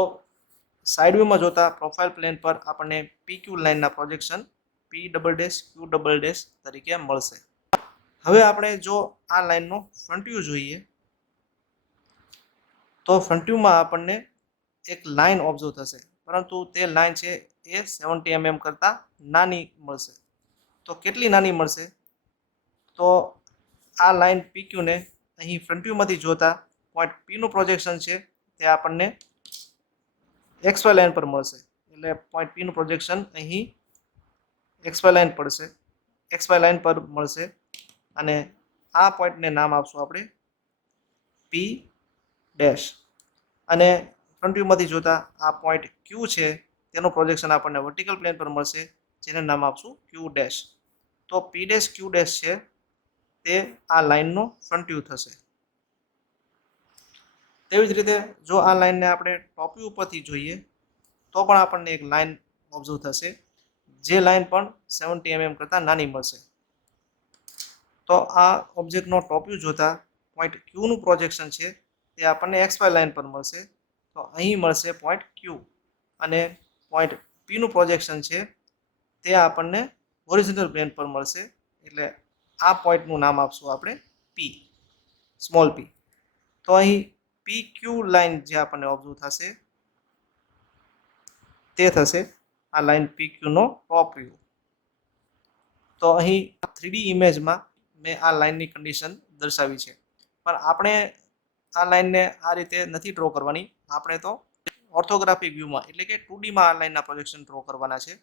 સાઇડ વ્યૂમાં જોતા પ્રોફાઇલ પ્લેન પર આપણને PQ લાઇનના પ્રોજેક્શન P', Q' તરીકે મળશે. હવે આપણે જો આ લાઇનનો ફ્રન્ટ વ્યૂ જોઈએ તો ફ્રન્ટ વ્યૂમાં આપણને એક લાઇન ઓબ્ઝર્વ થશે, પરંતુ તે લાઇન છે એ 70 mm કરતાં નાની મળશે. તો કેટલી નાની મળશે? તો આ લાઇન PQ ને અહીં ફ્રન્ટ વ્યૂમાંથી જોતા પોઈન્ટ P નું પ્રોજેક્શન છે તે આપણને XY લાઇન પર મળશે. એટલે પોઈન્ટ P નું પ્રોજેક્શન અહીં XY લાઇન પડશે, XY લાઇન પર મળશે અને આ પોઈન્ટને નામ આપશું આપણે P'. અને ફ્રન્ટ વ્યૂમાંથી જોતા આ પોઈન્ટ Q છે તેનું પ્રોજેક્શન આપણને વર્ટિકલ પ્લેન પર મળશે, જેને નામ આપશું Q'. તો P', Q' છે તે આ લાઇનનો ફ્રન્ટ વ્યૂ થશે. તેવી જ રીતે જો આ લાઇનને આપણે ટોપ વ્યૂ ઉપરથી જોઈએ તો પણ આપણને એક લાઇન ઓબ્ઝર્વ થશે, જે લાઇન પણ 70 mm કરતાં નાની મળશે. તો આ ઓબ્જેક્ટનો ટોપ વ્યૂ જોતા પોઈન્ટ ક્યુનું પ્રોજેક્શન છે તે આપણને XY લાઇન પર મળશે. તો અહીં મળશે પોઈન્ટ ક્યુ અને પોઈન્ટ પીનું પ્રોજેક્શન છે તે આપણને હોરિઝોન્ટલ પ્લેન પર મળશે. એટલે આ પોઈન્ટનું નામ આપશું આપણે પી, સ્મોલ પી. તો અહીં પી ક્યુ લાઇન જે આપણને ઓબ્ઝર્વ થશે તે થશે આ લાઇન પી ક્યુનો ટોપ વ્યૂ. તો અહીં 3D ઇમેજમાં મેં આ લાઇનની કન્ડિશન દર્શાવી છે, પણ આપણે આ લાઇનને આ રીતે નથી ડ્રો કરવાની. આપણે તો ઓર્થોગ્રાફિક વ્યૂમાં એટલે કે 2Dમાં આ લાઇનના પ્રોજેક્શન ડ્રો કરવાના છે.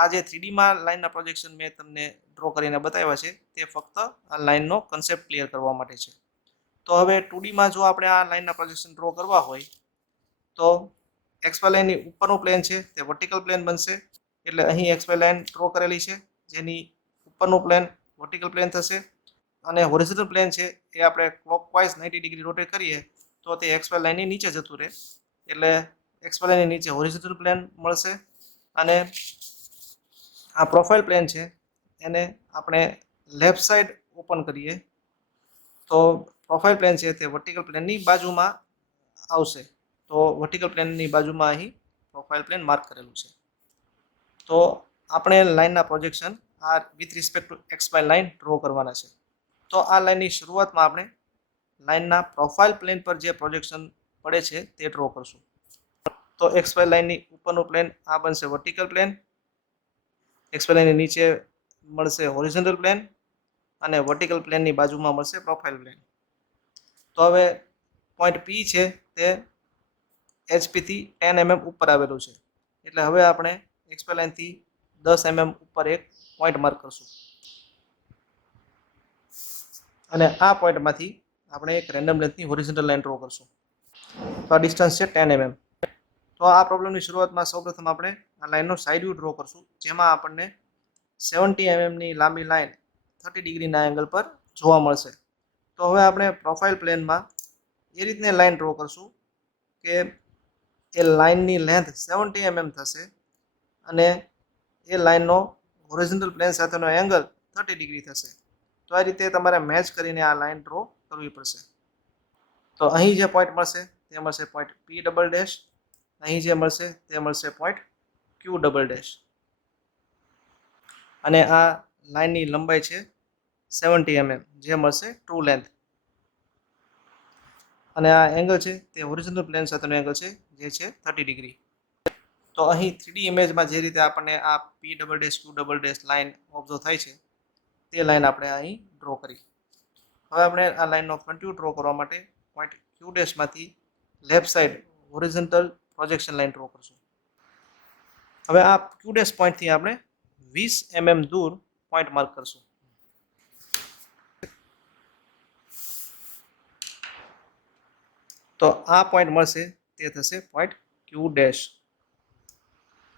આ જે 3Dમાં લાઇનના પ્રોજેક્શન મેં તમને ડ્રો કરીને બતાવ્યા છે તે ફક્ત આ લાઇનનો કન્સેપ્ટ ક્લિયર કરવા માટે છે. તો હવે 2Dમાં જો આપણે આ લાઇનના પ્રોજેક્શન ડ્રો કરવા હોય તો XY લાઇનની ઉપરનું પ્લેન છે તે વર્ટિકલ પ્લેન બનશે. એટલે અહીં XY લાઇન ડ્રો કરેલી છે જેની ઉપરનું પ્લેન વર્ટિકલ પ્લેન થશે અને હોરિઝોન્ટલ પ્લેન છે એ આપણે ક્લોકવાઇઝ 90 ડિગ્રી રોટેટ કરીએ તો તે XY લાઇનની નીચે જતું રહે. એટલે XY લાઇનની નીચે હોરિઝોન્ટલ પ્લેન મળશે અને આ પ્રોફાઇલ પ્લેન છે એને આપણે લેફ્ટ સાઈડ ઓપન કરીએ તો પ્રોફાઇલ પ્લેન છે તે વર્ટિકલ પ્લેનની બાજુમાં આવશે. તો વર્ટિકલ પ્લેનની બાજુમાં અહીં પ્રોફાઇલ પ્લેન માર્ક કરેલું છે. તો આપણે લાઇનના પ્રોજેક્શન આ with respect to XY line draw કરવાના છે. તો આ લાઇનની શરૂઆતમાં આપણે લાઇનના પ્રોફાઇલ પ્લેન પર જે પ્રોજેક્શન પડે છે તે ડ્રો કરશું. તો XY લાઇનની ઉપરનું પ્લેન આ બનશે વર્ટિકલ પ્લેન, XY લાઇનની નીચે મળશે હોરિઝોન્ટલ પ્લેન અને વર્ટિકલ પ્લેનની બાજુમાં મળશે પ્રોફાઇલ પ્લેન. તો હવે પોઈન્ટ P છે તે HP થી 10 mm ઉપર આવેલું છે. એટલે હવે આપણે XY લાઇનથી 10 mm ઉપર એક પોઈન્ટ માર્ક કરશું અને આ પોઈન્ટમાંથી આપણે એક રેન્ડમ લેન્થની હોરિઝોન્ટલ લાઇન ડ્રો કરશું. તો આ ડિસ્ટન્સ છે 10 mm. તો આ પ્રોબ્લેમની શરૂઆતમાં સૌપ્રથમ આપણે આ લાઇનનો સાઇડ વ્યૂ ડ્રો કરશું, જેમાં આપણને 70 mm ની લાંબી લાઇન 30 ડિગ્રીના એંગલ પર જોવા મળશે. તો હવે આપણે પ્રોફાઇલ પ્લેનમાં એ રીતને લાઇન ડ્રો કરશું કે એ લાઇનની લેન્થ 70 mm થશે અને એ લાઇનનો હોરિઝોન્ટલ પ્લેન સાથેનો એંગલ 30 ડિગ્રી થશે. તો આ રીતે તમારે મેચ કરીને આ લાઇન ડ્રો કરવી પડશે. તો અહીં જે પોઈન્ટ મળશે તે મળશે પોઈન્ટ P ડબલ ડેશ, અહીં જે મળશે તે મળશે પોઈન્ટ Q ડબલ ડેશ અને આ લાઇનની લંબાઈ છે 70 mm જે મળશે ટ્રુ લેન્થ. અને આ એંગલ છે તે હોરિઝોન્ટલ પ્લેન સાથેનો એંગલ છે જે છે 30 ડિગ્રી. તો અહીં 3D ઇમેજમાં જે રીતે આપણને આ P double dash Q double dash line observe થાય છે તે લાઇન આપણે અહીં ડ્રો કરી. હવે આપણે આ લાઇનનો ફ્રન્ટ વ્યૂ ડ્રો કરવા માટે પોઈન્ટ Q ડેશમાંથી left side horizontal projection line draw કરશું. હવે આ Q ડેશ પોઈન્ટથી આપણે 20 mm દૂર પોઈન્ટ માર્ક કરશું. તો આ પોઈન્ટ મળશે તે થશે પોઈન્ટ Q ડેશ.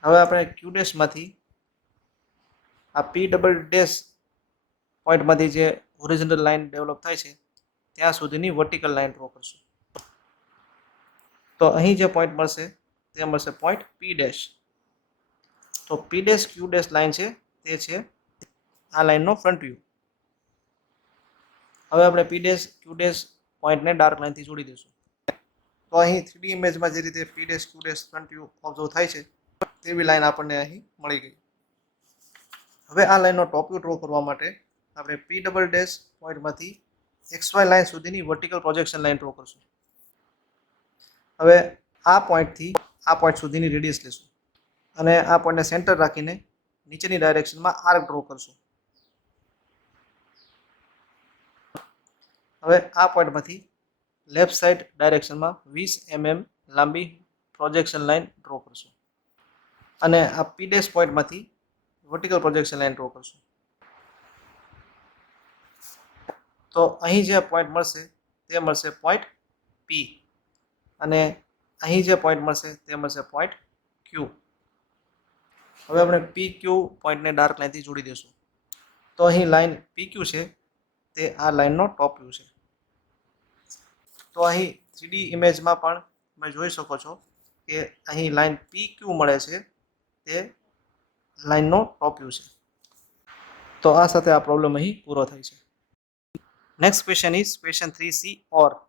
હવે આપણે Q ડેશમાંથી આ P ડબલ ડેશ પોઈન્ટમાંથી જે હોરિઝોન્ટલ લાઇન ડેવલપ થાય છે ત્યાં સુધીની વર્ટિકલ લાઇન ડ્રો કરશું. તો અહીં જે પોઈન્ટ મળશે તે મળશે પોઈન્ટ P ડેશ. તો P dash Q dash line છે તે છે આ લાઇનનો ફ્રન્ટ વ્યૂ. હવે આપણે P ડેશ Q ડેશ પોઈન્ટને ડાર્ક લાઇનથી જોડી દઈશું. તો અહીં 3D ઇમેજમાં જે રીતે P dash Q dash front view observe થાય છે તેવી લાઇન આપણને અહીં મળી ગઈ. હવે આ લાઇનનો ટોપ વ્યૂ ડ્રો કરવા માટે આપણે P ડબલ ડેશ પોઈન્ટમાંથી XY લાઇન સુધીની વર્ટિકલ પ્રોજેક્શન લાઇન ડ્રો કરશું. હવે આ પોઈન્ટથી આ પોઈન્ટ સુધીની રેડિયસ લેશું અને આ પોઈન્ટને સેન્ટર રાખીને નીચેની ડાયરેક્શનમાં આર્ક ડ્રો કરશું. હવે આ પોઈન્ટમાંથી લેફ્ટ સાઈડ ડાયરેક્શનમાં 20 mm લાંબી પ્રોજેક્શન લાઇન ડ્રો કરશું અને આ P ડેશ પોઈન્ટમાંથી વર્ટિકલ પ્રોજેક્શન લાઇન ડ્રો કરશું. તો અહીં જે પોઈન્ટ મળશે તે મળશે પોઈન્ટ P અને અહીં જે પોઈન્ટ મળશે તે મળશે પોઈન્ટ Q. હવે આપણે PQ પોઈન્ટને ડાર્ક લાઇનથી જોડી દઈશું. તો અહીં લાઇન PQ છે તે આ લાઇનનો ટોપ વ્યૂ છે. તો અહીં 3D ઇમેજમાં પણ તમે જોઈ શકો છો કે અહીં લાઇન PQ મળે છે તે લાઇનનો ટોપ વ્યૂ છે. તો આ સાથે આ પ્રોબ્લેમ અહીં પૂરો થાય છે. Next question is question 3C, or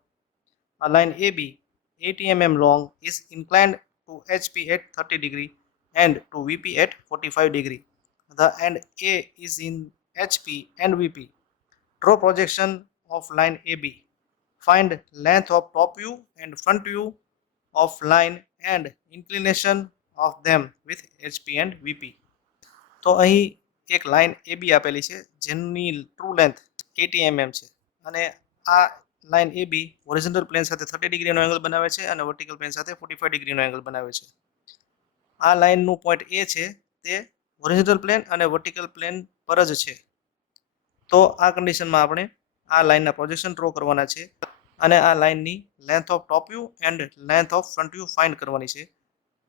a line AB 80 mm long is inclined to HP at 30 degree and to VP at 45 degree. The end A is in HP and VP. Draw projection of line AB. Find length of top view and front view of line and inclination of them with HP and VP. તો અહીં એક line AB આપેલી છે જેની true length 80 mm છે અને આ line AB horizontal plane સાથે 30 ડિગ્રીનો એંગલ બનાવે છે અને વર્ટિકલ પ્લેન સાથે 45 ડિગ્રીનો એંગલ બનાવે છે. આ લાઇનનું પોઈન્ટ A છે તે હોરિઝોન્ટલ પ્લેન અને વર્ટિકલ પ્લેન પર જ છે. તો આ કન્ડિશનમાં આપણે આ લાઇનના પ્રોજેક્શન ડ્રો કરવાના છે અને આ લાઇનની length of top view and length of front view find કરવાની છે,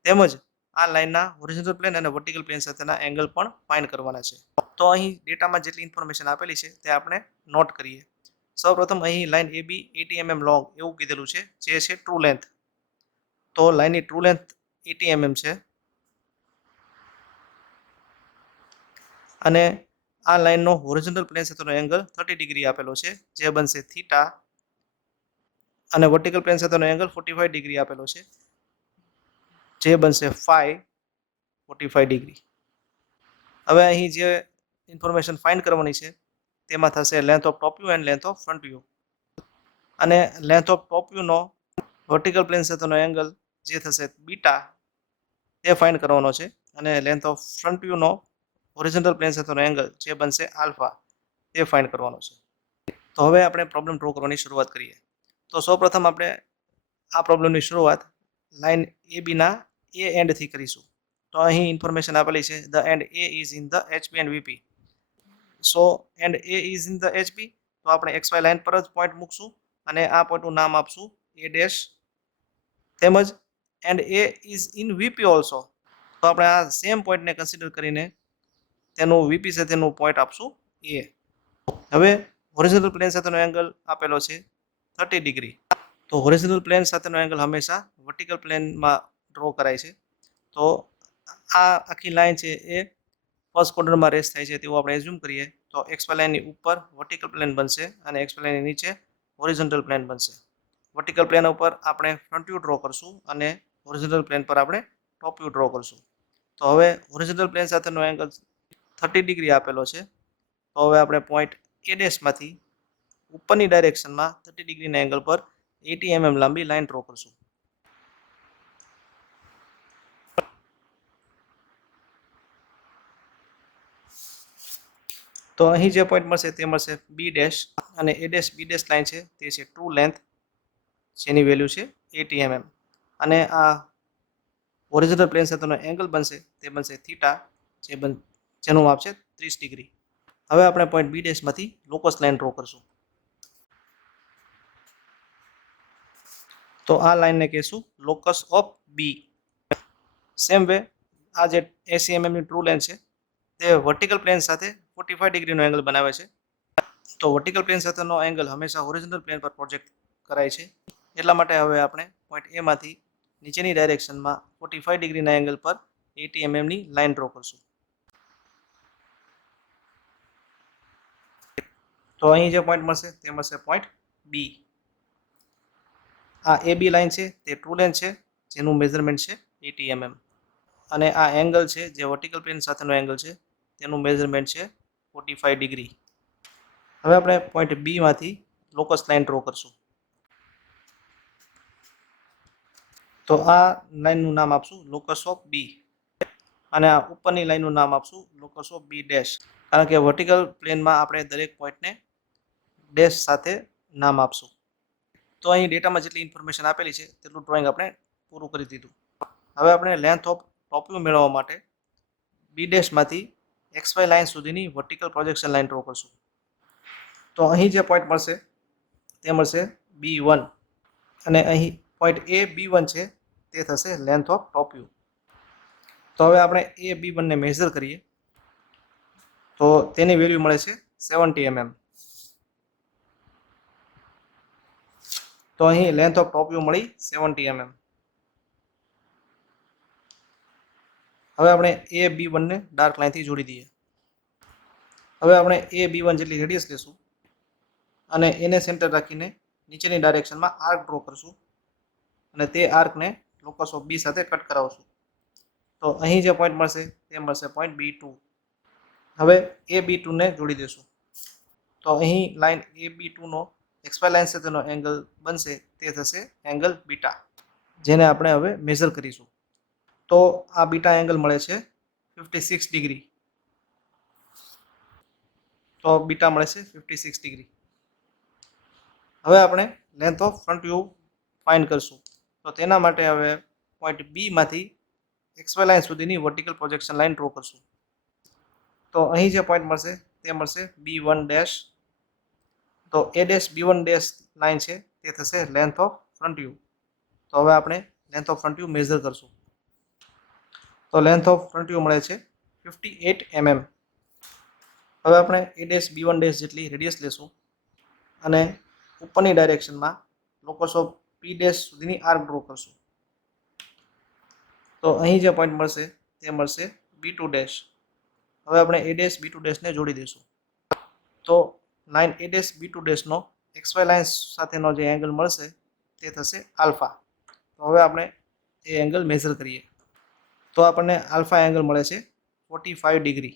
તેમજ આ લાઇનના હોરિઝોન્ટલ પ્લેન અને વર્ટિકલ પ્લેન સાથેના એંગલ પણ ફાઇન્ડ કરવાના છે. તો અહીં ડેટામાં જેટલી ઇન્ફોર્મેશન આપેલી છે તે આપણે નોટ કરીએ. સૌપ્રથમ અહીં લાઇન AB 80 mm લોંગ એવું કીધેલું છે, જે છે ટ્રુ લેન્થ. તો લાઇનની ટ્રુ લેન્થ 80 mm છે અને આ લાઇનનો હોરિઝોન્ટલ પ્લેન સાથેનો એંગલ 30 ડિગ્રી આપેલો છે, જે બનશે થીટા, અને વર્ટિકલ પ્લેન સાથેનો એંગલ 45 ડિગ્રી આપેલો છે, જે બનશે ફાઈ 45 ડિગ્રી. હવે અહીં જે ઇન્ફોર્મેશન ફાઇન્ડ કરવાની છે તેમાં થશે length of top view and length of front view. અને લેન્થ ઓફ ટોપ વ્યૂનો વર્ટિકલ પ્લેન સાથેનો એંગલ જે થશે બીટા તે ફાઇન્ડ કરવાનો છે, અને લેન્થ ઓફ ફ્રન્ટ વ્યૂનો હોરિઝોન્ટલ પ્લેન સાથેનો એંગલ જે બનશે આલ્ફા તે ફાઇન્ડ કરવાનો છે. તો હવે આપણે પ્રોબ્લેમ ડ્રો કરવાની શરૂઆત કરીએ. તો સૌપ્રથમ આપણે આ પ્રોબ્લેમની શરૂઆત લાઇન ABના A એન્ડથી કરીશું. તો અહીં ઇન્ફોર્મેશન આપેલી છે the and A is in the HP and VP. So and A is in the HP, તો આપણે XY લાઇન પર જ પોઈન્ટ મૂકશું અને આ પોઈન્ટનું નામ આપશું A ડેશ. તેમજ and A is in VP also, તો આપણે આ સેમ પોઈન્ટને કન્સિડર કરીને તેનું VP સાથેનું પોઈન્ટ આપશું A. હવે હોરિઝોન્ટલ પ્લેન સાથેનો એંગલ આપેલો છે 30 ડિગ્રી. તો હોરિઝોન્ટલ પ્લેન સાથેનો એંગલ હંમેશા વર્ટિકલ પ્લેનમાં ડ્રો કરાય છે. તો આ આખી લાઈન છે એ ફર્સ્ટ ક્વોડ્રન્ટમાં રેસ થાય છે તેવું આપણે એઝ્યુમ કરીએ. તો XY લાઇનની ઉપર વર્ટિકલ પ્લેન બનશે અને XY લાઇનની નીચે હોરિઝોન્ટલ પ્લેન બનશે. વર્ટિકલ પ્લેન ઉપર આપણે ફ્રન્ટ વ્યૂ ડ્રો કરશું અને હોરિઝોન્ટલ પ્લેન પર આપણે ટોપ વ્યૂ ડ્રો કરશું. તો હવે હોરિઝોન્ટલ પ્લેન સાથેનો એંગલ 30 ડિગ્રી આપેલો છે. તો હવે આપણે પોઈન્ટ A ડેશમાંથી ઉપરની ડાયરેક્શનમાં 30 ડિગ્રીના એંગલ પર 80 mm લાંબી લાઇન ડ્રો કરશું. તો અહીં જે પોઈન્ટ મળશે તે મળશે B ડેશ, અને A dash B dash line છે તે છે ટ્રુ લેન્થ, જેની વેલ્યુ છે 80 mm, અને આ હોરિઝોન્ટલ પ્લેન સાથેનો એંગલ બનશે તે બનશે થીટા, જેનું માપ છે 30 ડિગ્રી. હવે આપણે પોઈન્ટ B ડેશમાંથી લોકસ લાઇન ડ્રો કરશું. તો આ લાઇનને કહેશું locus of B. Same way આ જે 80 mm ની ટ્રુ લેન્થ છે તે વર્ટિકલ પ્લેન સાથે 45 ડિગ્રીનો એંગલ બનાવે છે. તો વર્ટિકલ પ્લેન સાથેનો એંગલ હંમેશા હોરિઝોન્ટલ પ્લેન પર પ્રોજેક્ટ કરાય છે. એટલા માટે હવે આપણે પોઈન્ટ A માંથી નીચેની ડાયરેક્શનમાં 45 ડિગ્રીના એંગલ પર 80 mm ની લાઇન ડ્રો કરશું. તો અહીં જે પોઈન્ટ મળશે તે મળશે પોઈન્ટ B. આ AB લાઇન છે તે ટ્રુ લેન્થ છે, જેનું મેઝરમેન્ટ છે 80 mm, અને આ એંગલ છે જે વર્ટિકલ પ્લેન સાથેનો એંગલ છે તેનું મેઝરમેન્ટ છે 45 ડિગ્રી. હવે આપણે પોઈન્ટ B માંથી લોકસ લાઇન ડ્રો કરશું. તો આ લાઇનનું નામ આપશું લોકસ ઓફ B, અને આ ઉપરની લાઇનનું નામ આપશું લોકસ ઓફ B ડેશ, કારણ કે વર્ટિકલ પ્લેનમાં આપણે દરેક પોઈન્ટને ડેશ સાથે નામ આપશું. તો અહીં ડેટામાં જેટલી ઇન્ફોર્મેશન આપેલી છે તેટલું ડ્રોઈંગ આપણે પૂરું કરી દીધું. હવે આપણે લેન્થ ઓફ ટોપ વ્યૂ મેળવવા માટે B ડેશમાંથી XY લાઇન સુધીની વર્ટિકલ પ્રોજેક્શન લાઇન ડ્રો કરશું. તો અહીં જે પોઈન્ટ મળશે તે મળશે B1, અને અહીં પોઈન્ટ A B1 છે તે થશે લેન્થ ઓફ ટોપ વ્યૂ. તો હવે આપણે A B1 ને મેઝર કરીએ. તો તેની વેલ્યુ મળે છે 70 mm. તો અહીં લેન્થ ઓફ ટોપ વ્યૂ મળી 70 mm. હવે આપણે A B1 ને ડાર્ક લાઇનથી જોડી દઈએ. હવે આપણે A B1 જેટલી રેડિયસ લેશું અને એને સેન્ટર રાખીને નીચેની ડાયરેક્શનમાં આર્ક ડ્રો કરશું અને તે આર્કને લોકસ ઓફ બી સાથે કટ કરાવશું. તો અહીં જે પોઈન્ટ મળશે તે મળશે પોઈન્ટ B2. હવે AB2 ને જોડી દેશું. તો અહીં લાઇન AB2 નો XY લાઇન સાથેનો એંગલ બનશે તે થશે એંગલ બીટા, જેને આપણે હવે મેઝર કરીશું. તો આ બીટા એંગલ મળે છે 56 ડિગ્રી. તો બીટા મળે છે 56 ડિગ્રી. હવે આપણે length of front view find કરશું. તો તેના માટે હવે પોઈન્ટ બી માંથી XY લાઇન સુધીની વર્ટિકલ પ્રોજેક્શન લાઇન ડ્રો કરશું. તો અહીં જે પોઈન્ટ મળશે તે મળશે B1 તો A-B1 લાઇન છે તે થશે લેન્થ ઓફ ફ્રન્ટ વ્યૂ. તો હવે આપણે length of front view measure કરશું. તો લેન્થ ઓફ ફ્રન્ટ વ્યૂ મળે છે 58 mm. હવે આપણે A-B1 જેટલી રેડિયસ લેશું અને ઉપરની ડાયરેક્શનમાં લોકસ ઓફ P સુધીની આર્ક ડ્રો કરશું. તો અહીં જે પોઈન્ટ મળશે તે મળશે B2. હવે આપણે A-B2 ને જોડી દઈશું. તો લાઇન A-B2 નો XY લાઇન સાથેનો જે એંગલ મળશે તે થશે આલ્ફા. તો હવે આપણે એ એંગલ મેઝર કરીએ. તો આપણને આલ્ફા એંગલ મળે છે 45 ડિગ્રી.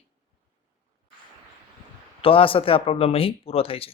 તો આ સાથે આ પ્રોબ્લેમ અહીં પૂરો થાય છે.